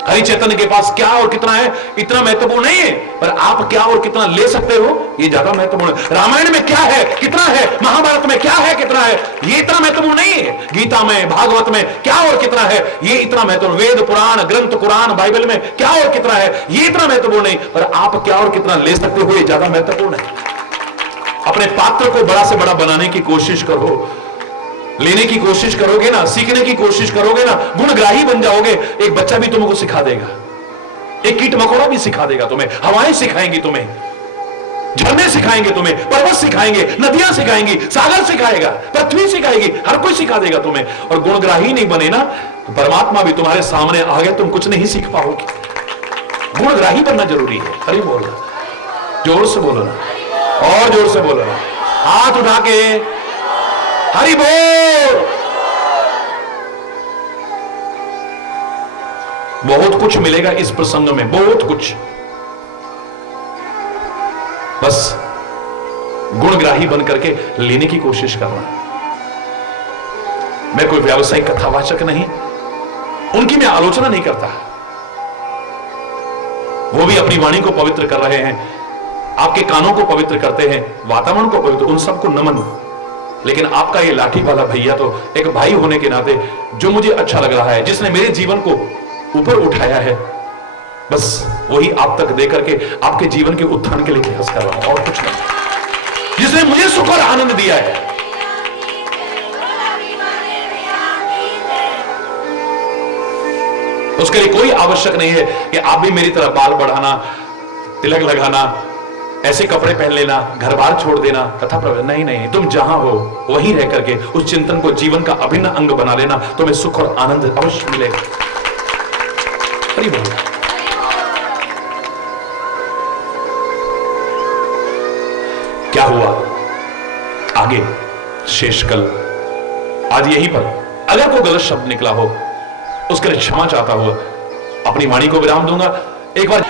हरि चैतन्य के पास क्या और कितना है इतना महत्वपूर्ण नहीं है, पर आप क्या और कितना ले सकते हो ये ज्यादा महत्वपूर्ण है। रामायण में क्या है कितना है, महाभारत में क्या है कितना है ये इतना महत्वपूर्ण नहीं है, गीता में भागवत में क्या और कितना है ये इतना महत्वपूर्ण, वेद पुराण ग्रंथ कुरान बाइबल में क्या और कितना है ये इतना महत्वपूर्ण नहीं, पर आप क्या और कितना ले सकते हो ये ज्यादा महत्वपूर्ण है। अपने पात्र को बड़ा से बड़ा बनाने की कोशिश करो, लेने की कोशिश करोगे ना, सीखने की कोशिश करोगे ना, गुणग्राही बन जाओगे। एक बच्चा भी तुमको सिखा देगा, एक कीट मकोड़ा भी सिखा देगा तुम्हें, हवाएं सिखाएंगी तुम्हें, झरने सिखाएंगे तुम्हें, पर्वत सिखाएंगे, नदियां सिखाएंगी, सागर सिखाएगा, पृथ्वी सिखाएगी, हर कोई सिखा देगा तुम्हें। और गुणग्राही नहीं बने ना तो परमात्मा भी तुम्हारे सामने आ गए, तुम कुछ नहीं सीख पाओगे। गुणग्राही बनना जरूरी है। हरि बोल, जोर से बोलो ना, और जोर से बोलो ना, हाथ उठा के हरि बोल। बहुत कुछ मिलेगा इस प्रसंग में, बहुत कुछ। बस गुणग्राही बन करके लेने की कोशिश करना। मैं कोई व्यावसायिक कथावाचक नहीं, उनकी मैं आलोचना नहीं करता, वो भी अपनी वाणी को पवित्र कर रहे हैं, आपके कानों को पवित्र करते हैं, वातावरण को पवित्र, उन सबको नमन। लेकिन आपका ये लाठी वाला भैया तो एक भाई होने के नाते जो मुझे अच्छा लग रहा है, जिसने मेरे जीवन को ऊपर उठाया है, बस वही आप तक दे करके आपके जीवन के उत्थान के लिए प्रयास कर रहा हूं, और कुछ नहीं। जिसने मुझे सुख और आनंद दिया है, उसके लिए कोई आवश्यक नहीं है कि आप भी मेरी तरह बाल बढ़ाना, तिलक लगाना, ऐसे कपड़े पहन लेना, घर बार छोड़ देना, कथा प्रवचन नहीं, नहीं। तुम जहां हो वहीं रह करके उस चिंतन को जीवन का अभिन्न अंग बना लेना, तुम्हें सुख और आनंद अवश्य मिलेगा। हरि बोल। क्या हुआ आगे शेष कल, आज यहीं पर अगर कोई गलत शब्द निकला हो उसके लिए क्षमा चाहता हुआ अपनी वाणी को विराम दूंगा। एक बार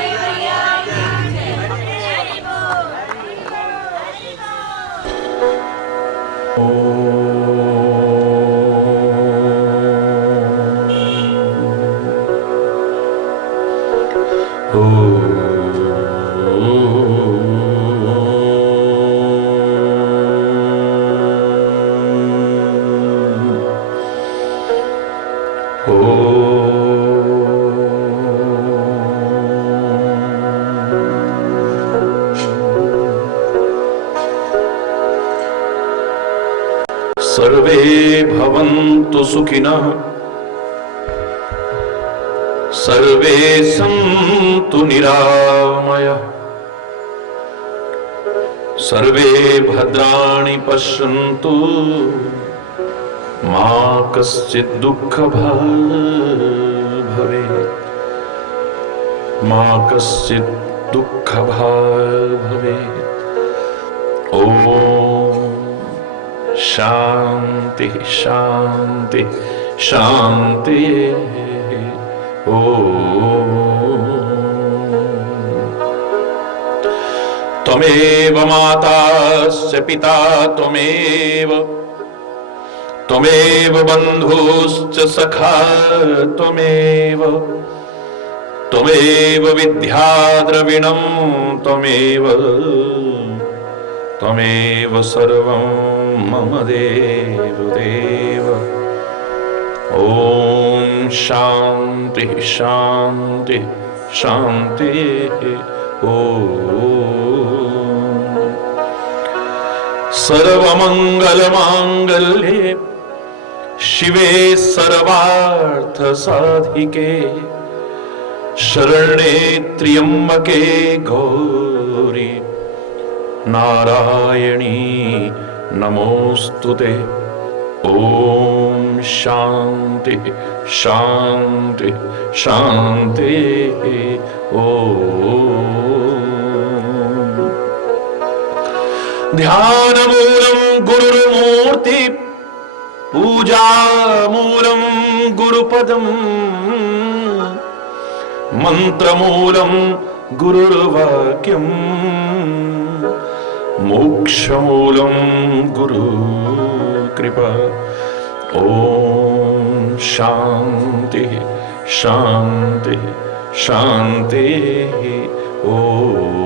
सर्वे भवन्तु सुखिनः, सर्वे सन्तु निरामयाः, सर्वे भद्राणि पश्यन्तु, मा कश्चित् दुःखभाग् भवेत्, मा कश्चित् दुःखभाग् भवेत्। ओम शांति शांति शांति। त्वमेव माताश्च पिता त्वमेव, त्वमेव बन्धुश्च सखा त्वमेव, त्वमेव विद्या द्रविणं त्वमेव, त्वमेव सर्वं मम देव देव। ओम शांति शांति शांति। ओम सर्वमंगल मांगल्ये शिवे सर्वार्थ साधिके, शरण्ये त्र्यंबके गौरी नारायणी नमोस्तुते। ओम शांति शांति शांति। ओम ध्यान मूलम गुरुर्मूर्ति पूजा मूलम गुरुपदम मंत्र मूलम गुरुर्वाक्यम मोक्ष मूलम गुरु कृपा। ओम शांति शांति शांति। ओम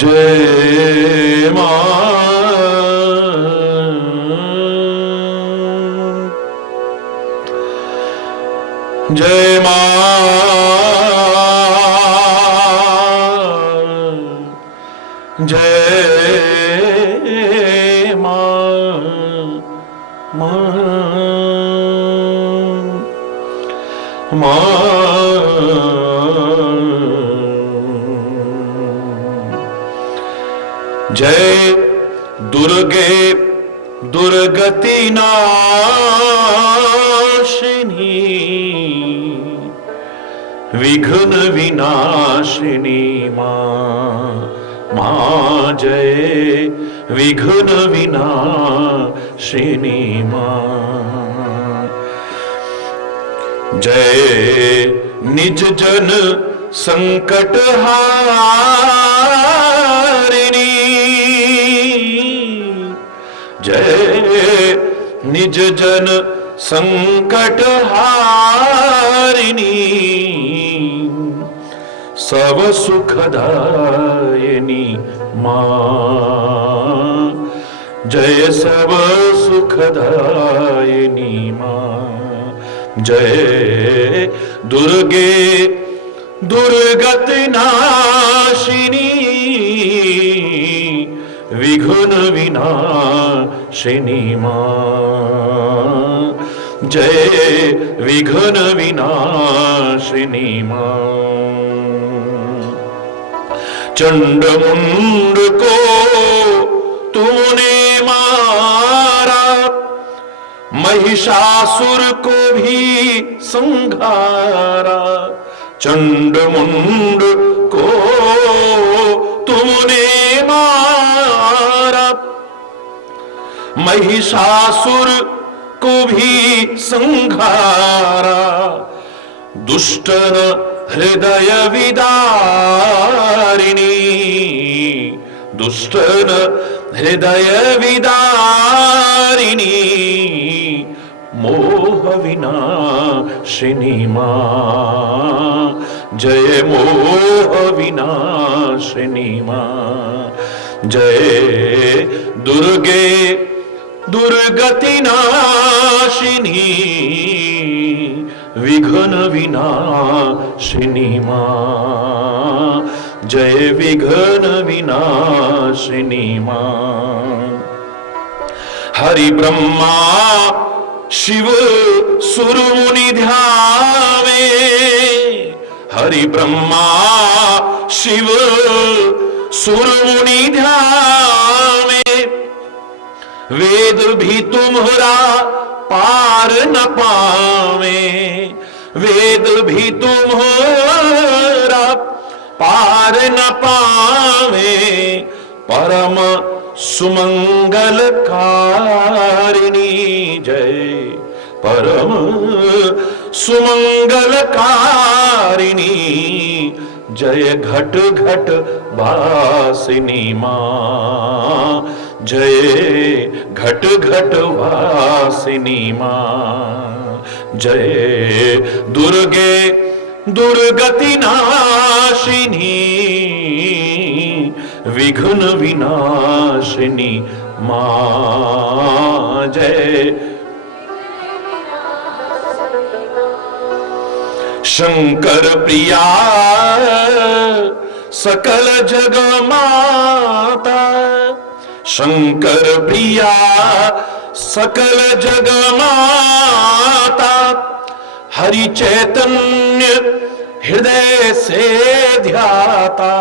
जय मां जय मां जय मां जय दुर्गे दुर्गति नाशिनी विघ्न विनाशिनी मां जय विघ्न विनाशिनी मां। जय निज जन संकट हारिणी जय निज जन संकट हारिणी सब सुखदायिनी मां जय सब सुखदायिनी मां। जय दुर्गे दुर्गति नाशिनी विघ्न विनाशिनी मां जय विघ्न विनाशिनी मां। चंड मुंड को तूने मारा महिषासुर को भी संघारा। चंड मुंड को तूने मारा महिषासुर को भी संघारा। दुष्ट हृदय विदारिणी दुष्ट हृदय विदारिणी मोह विनाशिनी मां जय मोह विनाशिनी मां। जय दुर्गे दुर्गति नाशिनी विघ्न विनाशिनी मां जय विघ्न विनाशिनी मां। हरि ब्रह्मा शिव सुर मुनि ध्यावे हरि ब्रह्मा शिव सुर मुनि ध्यावे। वेद भी तुम्हारा पार न पावे वेद भी तुम्हारा पार न पावे। परम सुमंगलकारिणी जय परम सुमंगलकारिणी जय घट घट वासिनी मां जय घट घट वासिनी मां। जय दुर्गे दुर्गति नाशिनी विघ्न विनाशिनी मां। जय शंकर प्रिया सकल जग माता शंकर प्रिया सकल जग माता। हरि चैतन्य हृदय से ध्याता,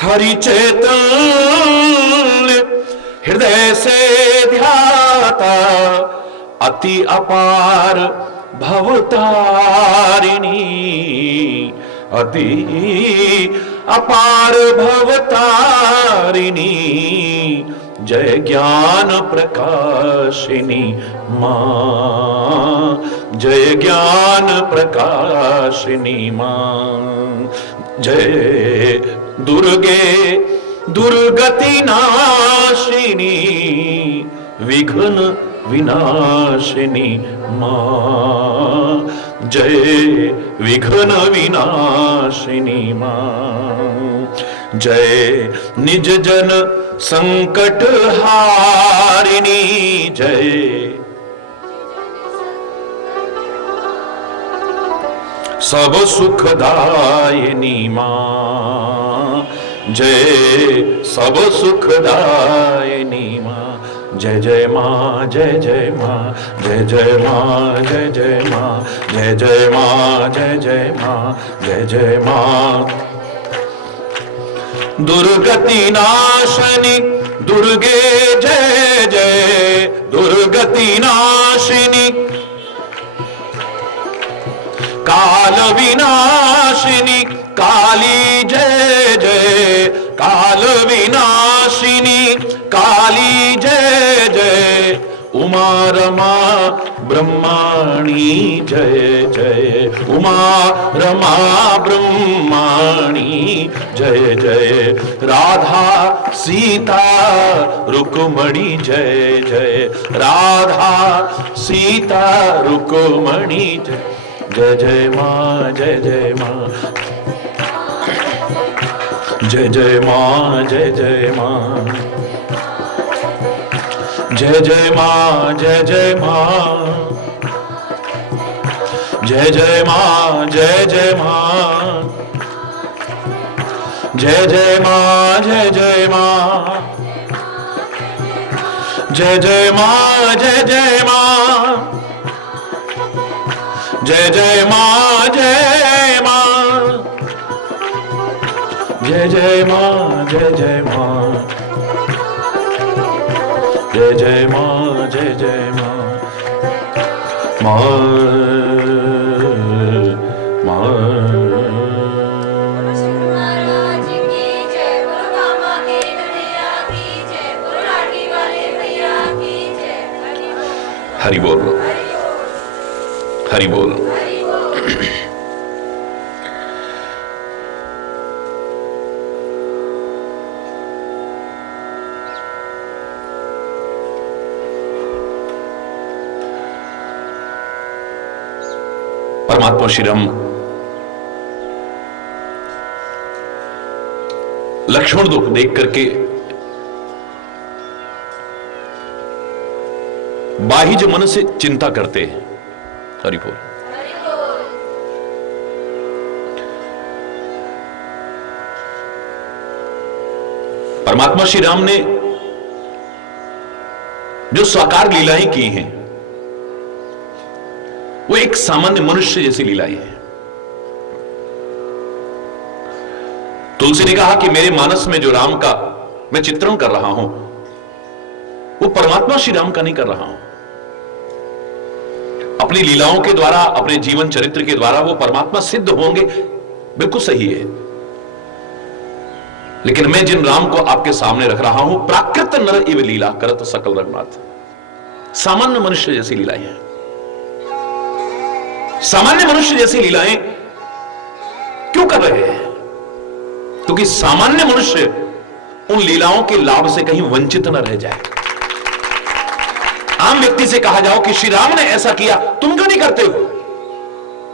हरि चैतन्य हृदय से ध्याता, अति अपार भवतारिणी, अति अपार भवतारिणी, जय ज्ञान प्रकाशिनी मां, जय ज्ञान प्रकाशिनी मां, जय दुर्गे दुर्गति नाशिनी, विघ्न विनाशिनी मां, जय विघ्न विनाशिनी मां, जय निज जन संकट हारिणी, जय सब सुखदायिनी मां, जय सब सुखदायिनी मां, जय जय मां, जय जय मां, जय जय मां, जय जय मां, जय जय मां, जय जय मां, जय जय मां। दुर्गति नाशनी दुर्गे जय जय, दुर्गति नाशिनी काल विनाशिनी काली जय जय, काल विनाशिनी काली जय जय, उमा रमा ब्रह्माणी जय जय, उमा रमा ब्रह्माणी जय जय, राधा सीता रुक्मणी जय जय, राधा सीता रुक्मणी जय जय जय मां, जय जय मां, जय जय मां, जय जय मां, जय जय मां, जय जय मां, जय जय मां, जय जय मां, जय जय मां, जय जय मां, जय जय मां, जय जय मां, जय जय मां, जय मां, जय जय मां, जय जय मां, जय जय मां, जय जय मां, मां मां। हरि बोल, हरि बोल। परमात्मा श्री राम लक्ष्मण दुख देख करके बाहिज मन से चिंता करते हैं। हरि बोल। परमात्मा श्री राम ने जो साकार लीलाएं की हैं वो एक सामान्य मनुष्य जैसी लीलाएं हैं। तुलसी ने कहा कि मेरे मानस में जो राम का मैं चित्रण कर रहा हूं वो परमात्मा श्री राम का नहीं कर रहा हूं। अपनी लीलाओं के द्वारा, अपने जीवन चरित्र के द्वारा वो परमात्मा सिद्ध होंगे, बिल्कुल सही है। लेकिन मैं जिन राम को आपके सामने रख रहा हूं, प्राकृत नर इव लीला करत सकल रघुनाथ, सामान्य मनुष्य जैसी लीलाएं हैं। सामान्य मनुष्य जैसी लीलाएं क्यों कर रहे हैं? क्योंकि सामान्य मनुष्य उन लीलाओं के लाभ से कहीं वंचित न रह जाए। आम व्यक्ति से कहा जाओ कि श्री राम ने ऐसा किया, तुम क्यों नहीं करते हो,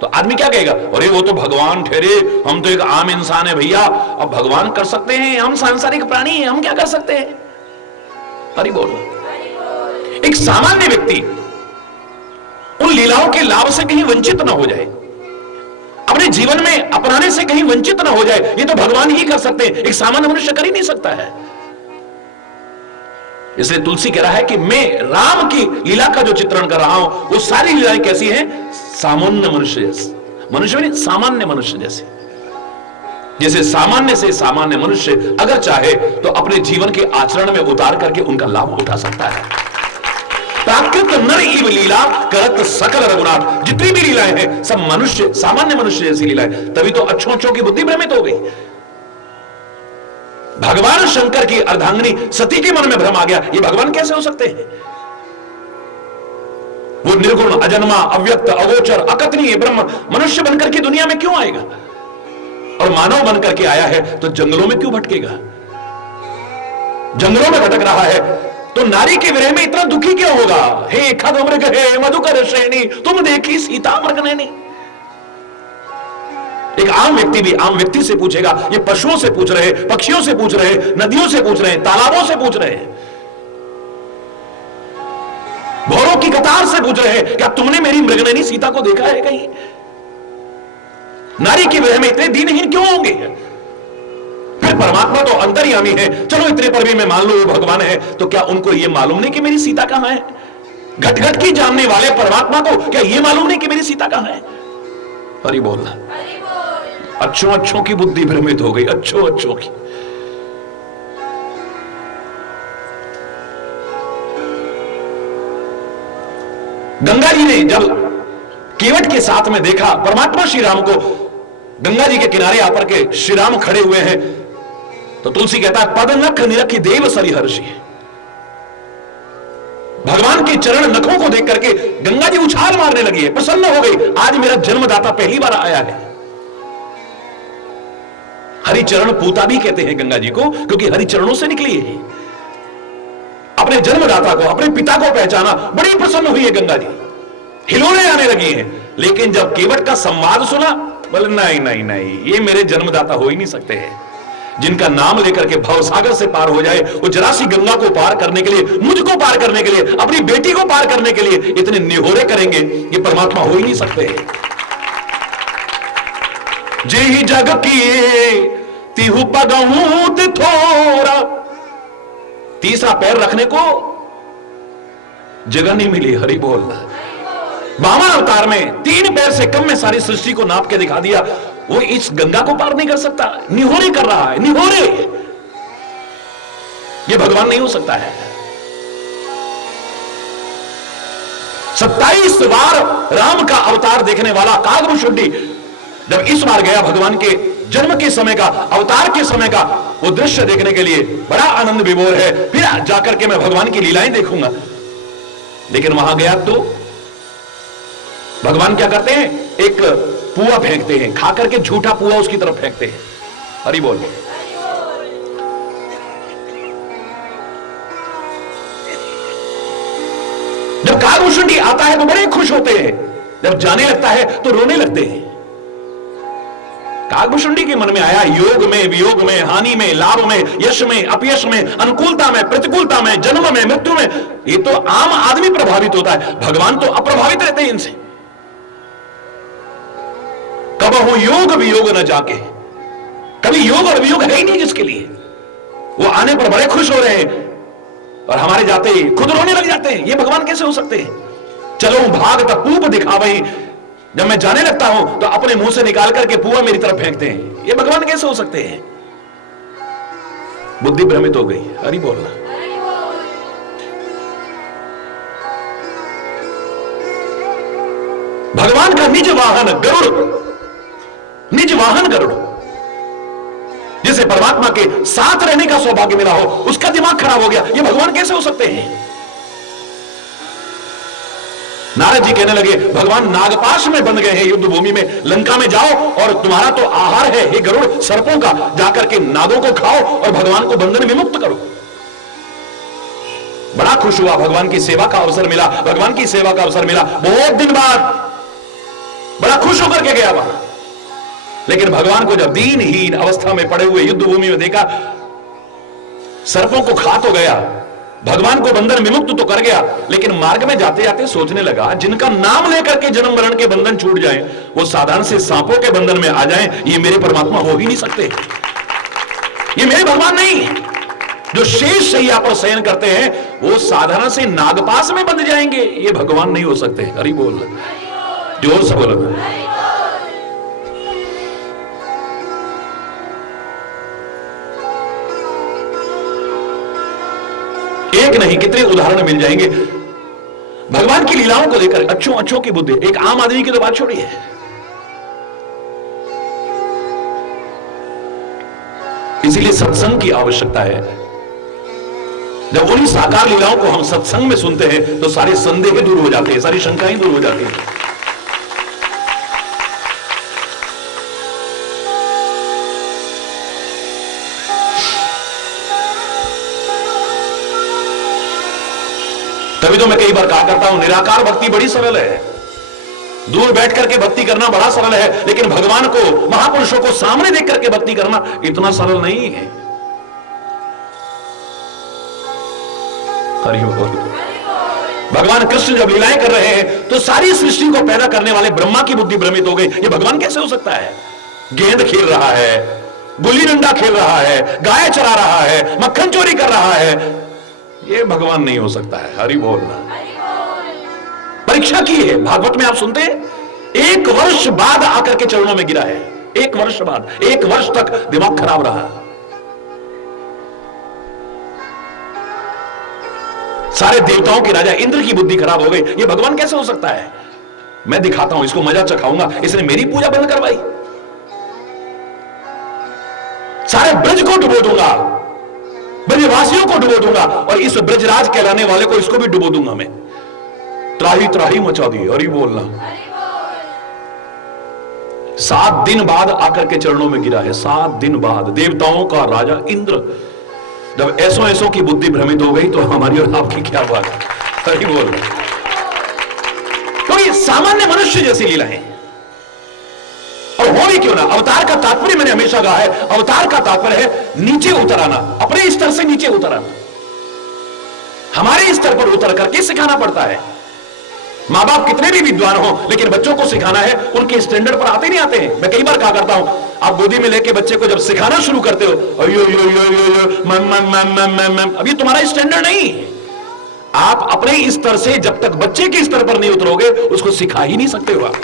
तो आदमी क्या कहेगा? अरे वो तो भगवान ठहरे, हम तो एक आम इंसान है भैया। अब भगवान कर सकते हैं, हम सांसारिक प्राणी हैं, हम क्या कर सकते हैं? हरि बोल। एक सामान्य व्यक्ति उन लीलाओं के लाभ से कहीं वंचित ना हो जाए, अपने जीवन में अपनाने से कहीं वंचित ना हो जाए, ये तो भगवान ही कर सकते हैं, एक सामान्य मनुष्य कर ही नहीं सकता है। इसलिए तुलसी कह रहा है कि मैं राम की लीला का जो चित्रण कर रहा हूं वो सारी लीलाएं कैसी हैं? सामान्य मनुष्य जैसी। मनुष्य नहीं, सामान्य मनुष्य जैसे। जैसे सामान्य से सामान्य मनुष्य अगर चाहे तो अपने जीवन के आचरण में उतार करके उनका लाभ उठा सकता है। प्राकृत नर इव लीला करत सकल रघुनाथ। जितनी भी लीलाएं हैं सब मनुष्य, सामान्य मनुष्य जैसी लीलाएं। तभी तो अच्छों अच्छों की बुद्धि भ्रमित हो गई। भगवान शंकर की अर्धांगिनी सती के मन में भ्रम आ गया, ये भगवान कैसे हो सकते हैं? वो निर्गुण, अजन्मा, अव्यक्त, अगोचर, अकथनीय ब्रह्म मनुष्य बनकर के दुनिया में क्यों आएगा? और मानव बनकर के आया है तो जंगलों में क्यों भटकेगा? जंगलों में भटक रहा है तो नारी के विरह में इतना दुखी क्यों होगा? हे खगमृग हे मधुकर श्रेणी, तुम देखी सीता मृगनैनी। एक आम व्यक्ति भी आम व्यक्ति से पूछेगा, ये पशुओं से पूछ रहे, पक्षियों से पूछ रहे, नदियों से पूछ रहे, तालाबों से पूछ रहे, भौरों की कतार से पूछ रहे, क्या तुमने मेरी मृगनैनी सीता को देखा है कहीं? नारी के विरह में इतने दीनहीन क्यों होंगे? फिर परमात्मा तो अंतर्यामी है, चलो इतने पर भी मैं मान लो वो भगवान है, तो क्या उनको यह मालूम नहीं कि मेरी सीता कहां है? घट घट की जानने वाले परमात्मा को क्या यह मालूम नहीं कि मेरी सीता कहां है? हरि बोलना। अच्छों अच्छों की बुद्धि भ्रमित हो गई, अच्छों अच्छों की। गंगा जी ने जब केवट के साथ में देखा परमात्मा श्री राम को, गंगा जी के किनारे आकर के श्री राम खड़े हुए हैं, तो तुलसी कहता है पद नख निरखी देव सरिहर्षि। भगवान के चरण नखों को देख करके गंगा जी उछाल मारने लगी है, प्रसन्न हो गई। आज मेरा जन्मदाता पहली बार आया है। हरिचरण पूता भी कहते हैं गंगा जी को, क्योंकि हरिचरणों से निकली है। अपने जन्मदाता को, अपने पिता को पहचाना, बड़ी प्रसन्न हुई है गंगा जी, हिलोने आने लगी हैं। लेकिन जब केवट का संवाद सुना, बोले नहीं नहीं नहीं, ये मेरे जन्मदाता हो ही नहीं सकते हैं। जिनका नाम लेकर के भवसागर से पार हो जाए, वो जरा सी गंगा को पार करने के लिए, मुझको पार करने के लिए, अपनी बेटी को पार करने के लिए इतने निहोरे करेंगे, ये परमात्मा हो ही नहीं सकते। जे ही जग की तिहु पगहूत थोड़ा, तीसरा पैर रखने को जगह नहीं मिली। हरि बोल। वामन अवतार में 3 पैर से कम में सारी सृष्टि को नाप के दिखा दिया, वो इस गंगा को पार नहीं कर सकता, निहोरे कर रहा है, निहोरे। ये भगवान नहीं हो सकता है। 27 बार राम का अवतार देखने वाला कागभूषुंडी जब इस बार गया भगवान के जन्म के समय का, अवतार के समय का वो दृश्य देखने के लिए, बड़ा आनंद विभोर है। फिर जाकर के मैं भगवान की लीलाएं देखूंगा। लेकिन वहां गया तो भगवान क्या करते हैं? एक पुआ फेंकते हैं, खाकर के झूठा पुआ उसकी तरफ फेंकते हैं। हरि बोल। जब कागभूषुंडी आता है तो बड़े खुश होते हैं, जब जाने लगता है तो रोने लगते हैं। कागभूषुंडी के मन में आया, योग में, वियोग में, हानि में, लाभ में, यश में, अपयश में, अनुकूलता में, प्रतिकूलता में, जन्म में, मृत्यु में, ये तो आम आदमी प्रभावित होता है, भगवान तो अप्रभावित रहते हैं इनसे। कब हो योग वियोग न जाके, कभी योग और वियोग है ही नहीं जिसके लिए। वो आने पर बड़े खुश हो रहे हैं और हमारे जाते ही खुद रोने लग जाते हैं। ये भगवान कैसे हो सकते हैं? चलो भाग तक पूप दिखा वही, जब मैं जाने लगता हूं तो अपने मुंह से निकाल करके पुआ मेरी तरफ फेंकते हैं। ये भगवान कैसे हो सकते हैं? बुद्धि भ्रमित हो गई। हरि बोलना। भगवान का निज वाहन गरुड़, निज वाहन गरुड़, जिसे परमात्मा के साथ रहने का सौभाग्य मिला हो, उसका दिमाग खराब हो गया। ये भगवान कैसे हो सकते हैं? नारद जी कहने लगे, भगवान नागपाश में बंध गए हैं युद्ध भूमि में, लंका में जाओ और तुम्हारा तो आहार है हे गरुड़ सर्पों का, जाकर के नागों को खाओ और भगवान को बंधन विमुक्त करो। बड़ा खुश हुआ, भगवान की सेवा का अवसर मिला, भगवान की सेवा का अवसर मिला। बहुत दिन बाद बड़ा खुश होकर के गया वहां। लेकिन भगवान को जब दीनहीन अवस्था में पड़े हुए युद्ध भूमि में देखा, सर्पों को खा तो गया, भगवान को बंधन विमुक्त तो कर गया, लेकिन मार्ग में जाते जाते सोचने लगा, जिनका नाम लेकर के जन्म मरण के बंधन छूट जाएं, वो साधारण से सांपों के बंधन में आ जाएं, ये मेरे परमात्मा हो ही नहीं सकते, ये मेरे भगवान नहीं। जो शेष शैया पर शयन करते हैं वो साधारण से नागपास में बंध जाएंगे, ये भगवान नहीं हो सकते। हरि बोल, जोर से बोलो। एक नहीं कितने उदाहरण मिल जाएंगे भगवान की लीलाओं को लेकर। अच्छों की बुद्धि, एक आम आदमी की तो बात छोड़िए, इसीलिए सत्संग की आवश्यकता है। जब उन्हीं साकार लीलाओं को हम सत्संग में सुनते हैं तो सारे संदेह दूर हो जाते हैं, सारी शंकाएं दूर हो जाती हैं। तभी तो मैं कई बार कहा करता हूं, निराकार भक्ति बड़ी सरल है, दूर बैठ करके भक्ति करना बड़ा सरल है, लेकिन भगवान को, महापुरुषों को सामने देख करके भक्ति करना इतना सरल नहीं है। हरि बोल। भगवान कृष्ण जब लीलाएं कर रहे हैं तो सारी सृष्टि को पैदा करने वाले ब्रह्मा की बुद्धि भ्रमित हो गई, ये भगवान कैसे हो सकता है? गेंद खेल रहा है, गुल्ली डंडा खेल रहा है, गाय चरा रहा है, मक्खन चोरी कर रहा है, ये भगवान नहीं हो सकता है। हरि बोल। परीक्षा की है, भागवत में आप सुनते हैं, 1 वर्ष बाद आकर के चरणों में गिरा है। 1 वर्ष बाद, 1 वर्ष तक दिमाग खराब रहा, सारे देवताओं के राजा इंद्र की बुद्धि खराब हो गई। ये भगवान कैसे हो सकता है? मैं दिखाता हूं, इसको मजा चखाऊंगा, इसने मेरी पूजा बंद करवाई, सारे ब्रज को डुबो दूंगा, ब्रजवासियों को डुबो दूंगा, और इस ब्रजराज कहलाने वाले को, इसको भी डुबो दूंगा मैं। त्राही त्राही मचा दी। हरि बोलना। 7 दिन बाद आकर के चरणों में गिरा है, 7 दिन बाद। देवताओं का राजा इंद्र, जब ऐसों की बुद्धि भ्रमित हो गई तो हमारी और आपकी क्या बात है? हरि बोल। तो ये सामान्य मनुष्य जैसी लीला है, और हो भी क्यों ना। अवतार का तात्पर्य मैंने हमेशा कहा है, अवतार का तात्पर्य है नीचे उतर आना, अपने स्तर से नीचे उतर आना, हमारे स्तर पर उतर करके सिखाना पड़ता है। मां बाप कितने भी विद्वान हो, लेकिन बच्चों को सिखाना है, उनके स्टैंडर्ड पर आते नहीं आते हैं। मैं कई बार कहा करता हूं, आप गोदी में लेके बच्चे को जब सिखाना शुरू करते हो, अयो यो यो यो यो मम मम मम मम मम, अब ये तुम्हारा स्टैंडर्ड नहीं। आप अपने स्तर से जब तक बच्चे के स्तर पर नहीं उतरोगे, उसको सिखा ही नहीं सकते हो आप।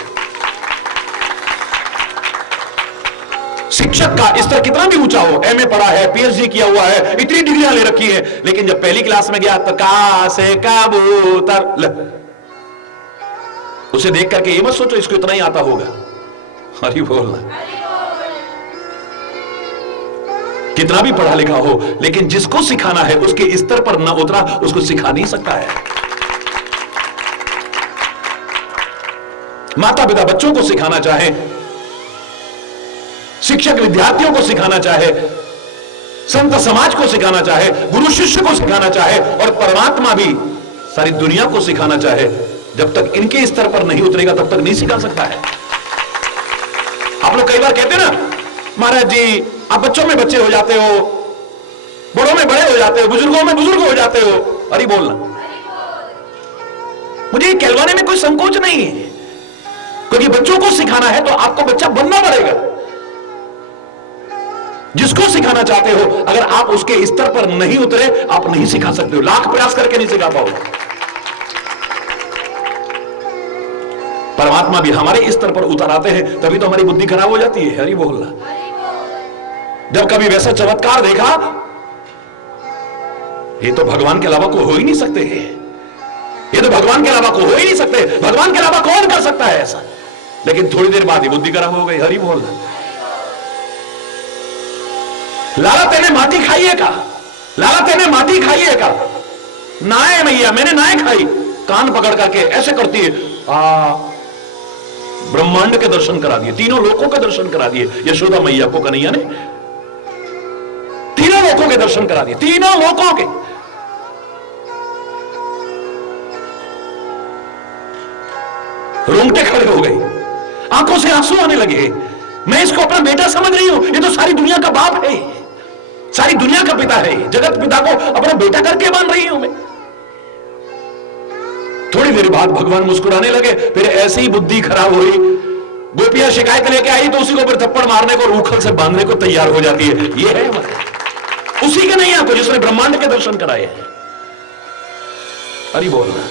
शिक्षक का स्तर कितना भी ऊंचा हो, एमए पढ़ा है, पीएचडी किया हुआ है, इतनी डिग्रियां ले रखी है, लेकिन जब पहली क्लास में गया तो का से कबूतर, उसे देख करके ये मत सोचो इसको इतना ही आता होगा। हरि बोलना। कितना भी पढ़ा लिखा हो, लेकिन जिसको सिखाना है उसके स्तर पर ना उतरा, उसको सिखा नहीं सकता है। माता पिता बच्चों को सिखाना चाहे, शिक्षक विद्यार्थियों को सिखाना चाहे, संत समाज को सिखाना चाहे, गुरु शिष्य को सिखाना चाहे, और परमात्मा भी सारी दुनिया को सिखाना चाहे, जब तक इनके स्तर पर नहीं उतरेगा तब तक नहीं सिखा सकता है। आप लोग कई बार कहते हैं ना, महाराज जी आप बच्चों में बच्चे हो जाते हो, बड़ों में बड़े हो जाते हो, बुजुर्गों में बुजुर्ग हो जाते हो। अरे बोलना। मुझे कहलवाने में कोई संकोच नहीं है, क्योंकि बच्चों को सिखाना है तो आपको बच्चा बनना पड़ेगा। जिसको सिखाना चाहते हो, अगर आप उसके स्तर पर नहीं उतरे, आप नहीं सिखा सकते हो, लाख प्रयास करके नहीं सिखा पाओगे। परमात्मा भी हमारे स्तर पर उतर आते हैं, तभी तो हमारी बुद्धि खराब हो जाती है। हरि बोलना। जब कभी वैसा चमत्कार देखा, ये तो भगवान के अलावा कोई हो ही नहीं सकते, ये तो भगवान के अलावा कोई हो ही नहीं सकते, भगवान के अलावा कौन कर सकता है ऐसा। लेकिन थोड़ी देर बाद ही बुद्धि खराब हो गई। हरि बोलना। लाला तेने माटी खाइएगा, लाला तेने माटी खाइएगा, नाए मैया मैंने नाए खाई, कान पकड़ करके ऐसे करती है, ब्रह्मांड के दर्शन करा दिए, तीनों लोकों के दर्शन करा दिए यशोदा मैया को, कन्हैया ने तीनों लोकों के दर्शन करा दिए, तीनों लोकों के। रोंगटे खड़े हो गए, आंखों से आंसू आने लगे। मैं इसको अपना बेटा समझ रही हूं, ये तो सारी दुनिया का बाप है, सारी दुनिया का पिता है, जगत पिता को अपना बेटा करके मान रही हूं मैं। थोड़ी देर बाद भगवान मुस्कुराने लगे, फिर ऐसी ही बुद्धि खराब हुई। गोपियां शिकायत लेके आई तो उसी को फिर थप्पड़ मारने को, रूखल से बांधने को तैयार हो जाती है। ये है उसी के नैया को जिसने ब्रह्मांड के दर्शन कराए हैं। हरि बोलना।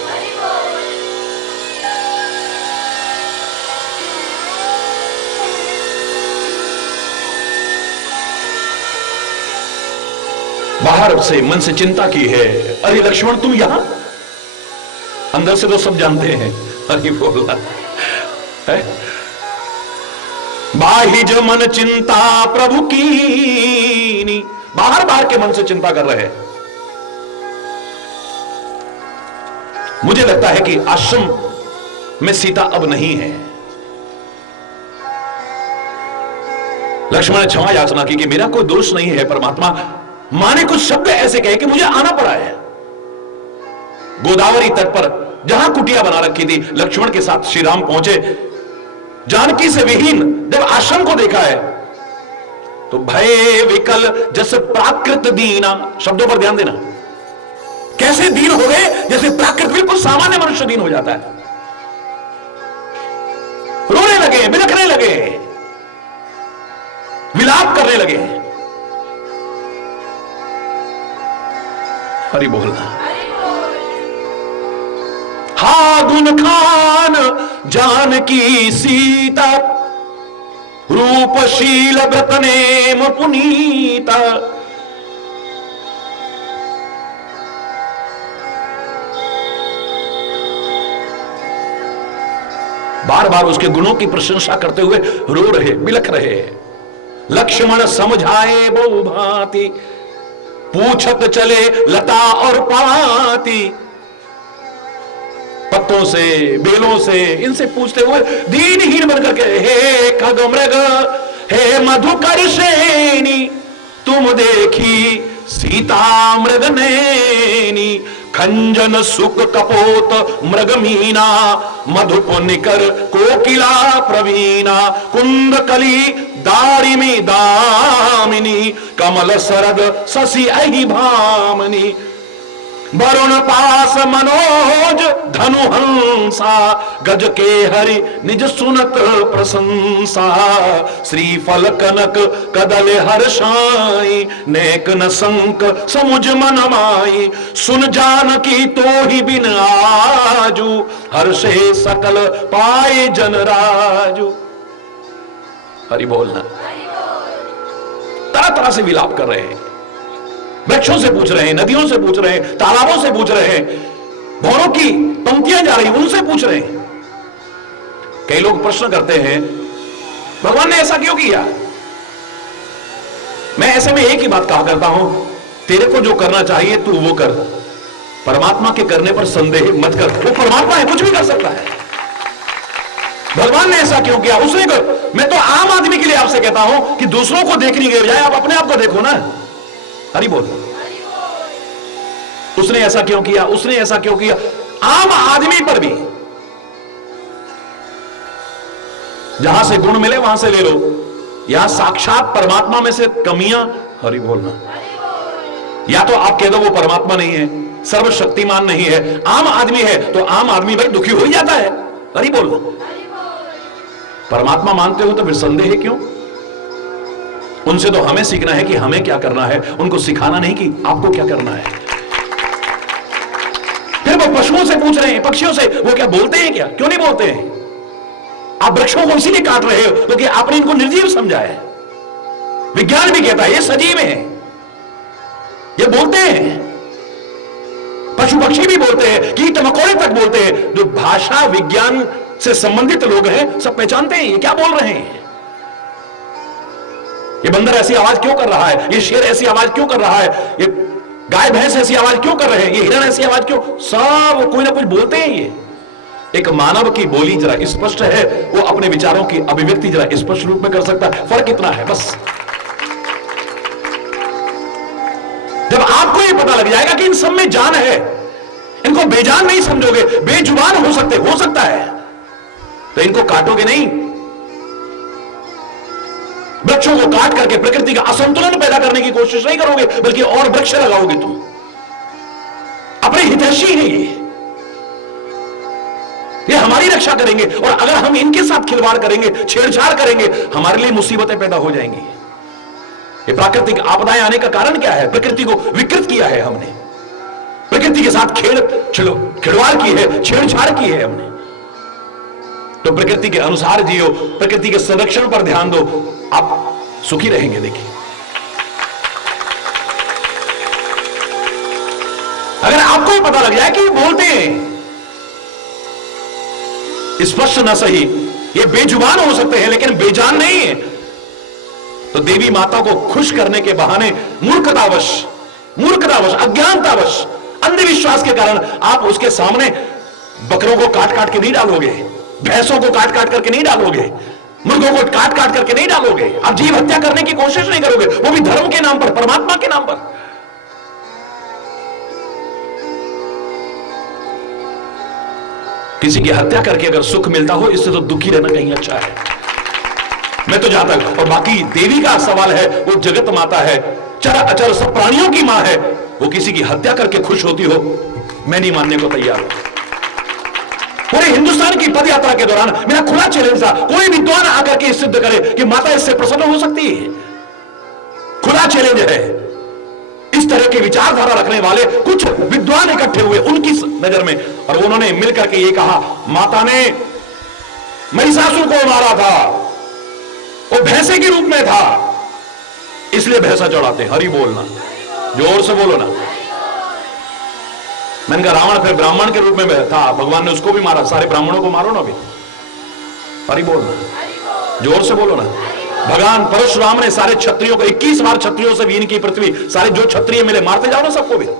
बाहर से मन से चिंता की है, अरे लक्ष्मण तुम यहां, अंदर से तो सब जानते हैं। हरि बोलना है। बाहिज मन चिंता प्रभु की, बाहर बाहर के मन से चिंता कर रहे हैं। मुझे लगता है कि आश्रम में सीता अब नहीं है। लक्ष्मण ने क्षमा याचना की कि मेरा कोई दोष नहीं है परमात्मा, मां ने कुछ शब्द ऐसे कहे कि मुझे आना पड़ा है। गोदावरी तट पर जहां कुटिया बना रखी थी, लक्ष्मण के साथ श्री राम पहुंचे। जानकी से विहीन जब आश्रम को देखा है तो भय विकल जस प्राकृत दीना, शब्दों पर ध्यान देना, कैसे दीन हो गए जैसे प्राकृत बिल्कुल सामान्य मनुष्य दीन हो जाता है। रोने लगे, बिलखने लगे, विलाप करने लगे। हरि बोलना। हा गुन खान जानकी सीता, रूपशील व्रत नेम पुनीता। बार बार उसके गुणों की प्रशंसा करते हुए रो रहे, बिलख रहे। लक्ष्मण समझाए बहु भांति, पूछत चले लता और पाती। पत्तों से, बेलों से, इनसे पूछते हुए दीनहीन बनकर के, हे खग मृग, हे मधुकर श्रेणी, तुम देखी सीता मृग नैनी। खंजन सुख कपोत मृग मीना, मधुप निकर कोकिला प्रवीणा। कुंद कली दारिमी दामिनी, कमल सरद शशि अहि भामनी। वरुण पास मनोज धनु हंसा, गज के हरि निज सुनत प्रशंसा। श्रीफल कनक कदल हर्षाई, नेक न संक समुझ मन माई। सुन जानकी तो ही बिन आजू, हर्षे सकल पाए जन राजू। हरि बोलना। तरह तरह से विलाप कर रहे हैं, वृक्षों से पूछ रहे हैं, नदियों से पूछ रहे हैं, तालाबों से पूछ रहे हैं, भौरों की पंक्तियां जा रही उनसे पूछ रहे हैं। कई लोग प्रश्न करते हैं भगवान ने ऐसा क्यों किया। मैं ऐसे में एक ही बात कहा करता हूं, तेरे को जो करना चाहिए तू वो कर, परमात्मा के करने पर संदेह मत कर। वो परमात्मा है, कुछ भी कर सकता है। भगवान ने ऐसा क्यों किया, उसने कर। मैं तो आम आदमी के लिए आपसे कहता हूं कि दूसरों को देखने के बजाय आप अपने आप को देखो ना। हरि बोल। उसने ऐसा क्यों किया, उसने ऐसा क्यों किया, आम आदमी पर भी जहां से गुण मिले वहां से ले लो। यहां साक्षात परमात्मा में से कमियां, हरि बोलना, या तो आप कह दो वो परमात्मा नहीं है, सर्वशक्तिमान नहीं है, आम आदमी है, तो आम आदमी भाई दुखी हो ही जाता है। हरि बोल। परमात्मा मानते हो तो फिर संदेह क्यों। उनसे तो हमें सीखना है कि हमें क्या करना है, उनको सिखाना नहीं कि आपको क्या करना है। फिर वो पशुओं से पूछ रहे हैं, पक्षियों से, वो क्या बोलते हैं क्या, क्यों नहीं बोलते हैं। आप वृक्षों को इसीलिए काट रहे हो क्योंकि आपने इनको निर्जीव समझा है। विज्ञान भी कहता है ये सजीव है, ये बोलते हैं, पशु पक्षी भी बोलते हैं, कीट मकोड़े तक बोलते हैं। जो भाषा विज्ञान से संबंधित लोग हैं सब पहचानते हैं ये क्या बोल रहे हैं। ये बंदर ऐसी आवाज क्यों कर रहा है, ये शेर ऐसी आवाज क्यों कर रहा है, ये गाय भैंस ऐसी आवाज क्यों कर रहे हैं, ये हिरण ऐसी आवाज क्यों, सब कोई ना कुछ बोलते हैं। ये एक मानव की बोली जरा स्पष्ट है, वो अपने विचारों की अभिव्यक्ति जरा स्पष्ट रूप में कर सकता है। फर्क इतना है बस। जब आपको ये पता लग जाएगा कि इन सब में जान है, इनको बेजान नहीं समझोगे, बेजुबान हो सकता है, तो इनको काटोगे नहीं। वृक्षों को काट करके प्रकृति का असंतुलन पैदा करने की कोशिश नहीं करोगे, बल्कि और वृक्ष लगाओगे। तुम अपने हितैषी हैं ये हमारी रक्षा करेंगे, और अगर हम इनके साथ खिलवाड़ करेंगे, छेड़छाड़ करेंगे, हमारे लिए मुसीबतें पैदा हो जाएंगी। ये प्राकृतिक आपदाएं आने का कारण क्या है? प्रकृति को विकृत किया है हमने, प्रकृति के साथ खिलवाड़ की है, छेड़छाड़ की है हमने। तो प्रकृति के अनुसार जियो, प्रकृति के संरक्षण पर ध्यान दो, आप सुखी रहेंगे। देखिए, अगर आपको ही पता लग जाए कि बोलते हैं स्पष्ट न सही, ये बेजुबान हो सकते हैं लेकिन बेजान नहीं है, तो देवी माता को खुश करने के बहाने मूर्खतावश, अज्ञानतावश, अंधविश्वास के कारण आप उसके सामने बकरों को काट काट के नहीं डालोगे, भैंसों को काट काट करके नहीं डालोगे, मुर्गों को काट काट करके नहीं डालोगे, आप जीव हत्या करने की कोशिश नहीं करोगे, वो भी धर्म के नाम पर, परमात्मा के नाम पर। किसी की हत्या करके अगर सुख मिलता हो, इससे तो दुखी रहना कहीं अच्छा है। मैं तो जहां तक, और बाकी देवी का सवाल है, वो जगत माता है, चर अचर सब प्राणियों की मां है, वो किसी की हत्या करके खुश होती हो, मैं नहीं मानने को तैयार हूं। पूरे हिंदुस्तान की पद यात्रा के दौरान मेरा खुला चैलेंज था, कोई विद्वान आकर के सिद्ध करे कि माता इससे प्रसन्न हो सकती है। खुला चैलेंज है। इस तरह के विचारधारा रखने वाले कुछ विद्वान इकट्ठे हुए उनकी नजर में, और उन्होंने मिलकर के ये कहा, माता ने महिषासुर को मारा था, वो भैंसे के रूप में था, इसलिए भैंसा चढ़ाते। हरि बोलना, जोर से बोलो ना। मैंने कहा रावण फिर ब्राह्मण के रूप में था, भगवान ने उसको भी मारा, सारे ब्राह्मणों को मारो ना भी। हरि बोलना, जोर से बोलो ना। भगवान परशुराम ने सारे क्षत्रियों को 21 बार क्षत्रियों से वीन की पृथ्वी, सारे जो क्षत्रिय मिले मारते जाओ ना सबको भी है।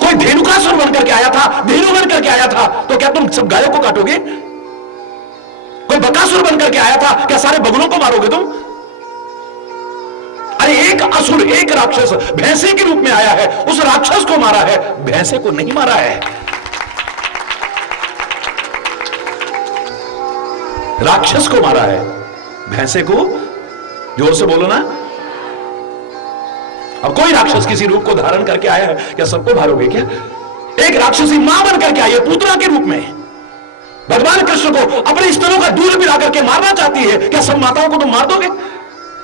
कोई धेनुकासुर बन करके आया था, धेनु बन करके आया था, तो क्या तुम सब गायों को काटोगे? कोई बकासुर बन करके आया था, क्या सारे बगुलों को मारोगे तुम? अरे एक असुर, एक राक्षस भैंसे के रूप में आया है, उस राक्षस को मारा है, भैंसे को नहीं मारा है। राक्षस को मारा है, भैंसे को, जोर से बोलो ना। अब कोई राक्षस किसी रूप को धारण करके आया है, क्या सबको मारोगे क्या? एक राक्षसी मां बन करके आई है, पूतना के रूप में। भगवान कृष्ण को अपने स्तनों का दूध पिला करके मारना चाहती है, क्या सब माताओं को तुम मार दोगे?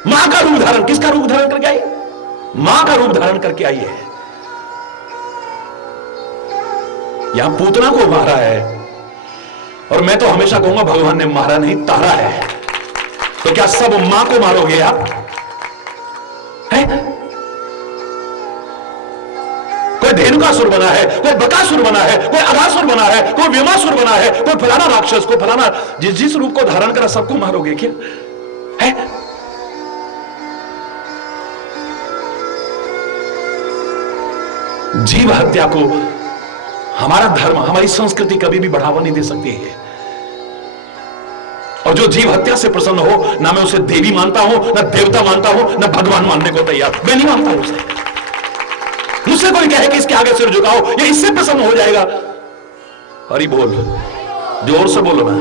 मां का रूप धारण, किसका रूप धारण करके आई? मां का रूप धारण करके आई है। यहां पूतना को मारा है, और मैं तो हमेशा कहूंगा भगवान ने मारा नहीं, तारा है। तो क्या सब मां को मारोगे आप? है? कोई धेनुकासुर बना है, कोई बकासुर बना है, कोई अघासुर बना है, कोई व्योमासुर बना है, कोई फलाना राक्षस, कोई फलाना, जिस रूप को धारण करा सबको मारोगे क्या? है? जीव हत्या को हमारा धर्म, हमारी संस्कृति कभी भी बढ़ावा नहीं दे सकती है। और जो जीव हत्या से प्रसन्न हो, ना मैं उसे देवी मानता हूं, ना देवता मानता हूं, ना भगवान मानने को तैयार, मैं नहीं मानता हूं उसे। मुझसे कोई कहे कि इसके आगे सिर झुकाओ, ये इससे प्रसन्न हो जाएगा, हरि बोल, जोर से बोलो ना।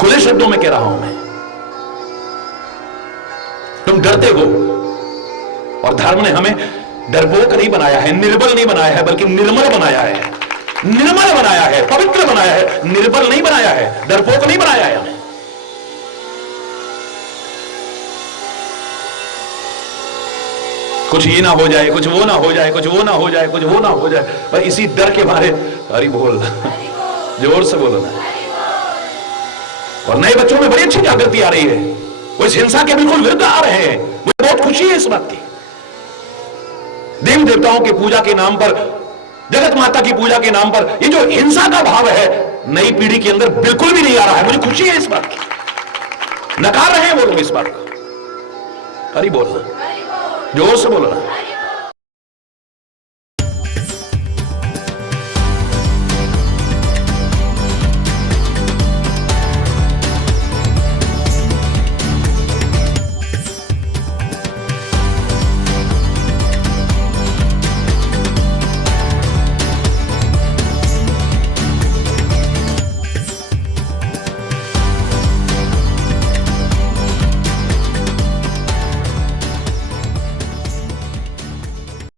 खुले शब्दों में कह रहा हूं मैं, तुम डरते हो, और धर्म ने हमें डरपोक नहीं बनाया है, निर्बल नहीं बनाया है, बल्कि निर्मल बनाया है, निर्मल बनाया है, पवित्र बनाया है, निर्बल नहीं बनाया है, डरपोक नहीं बनाया है हमें। कुछ ये ना हो जाए, कुछ वो ना हो जाए, कुछ वो ना हो जाए, कुछ वो ना हो जाए, पर इसी डर के मारे हरि बोल, जोर से बोलो ना। और नए बच्चों में बड़ी अच्छी जागृति आ रही है, वो इस हिंसा के बिल्कुल विरुद्ध आ रहे हैं, मुझे बहुत खुशी है इस बात की। देवी देवताओं की पूजा के नाम पर, जगत माता की पूजा के नाम पर ये जो हिंसा का भाव है, नई पीढ़ी के अंदर बिल्कुल भी नहीं आ रहा है, मुझे खुशी है इस बात की। नकार रहे हैं वो लोग इस बात को। हरि बोलना, जोर से बोलना।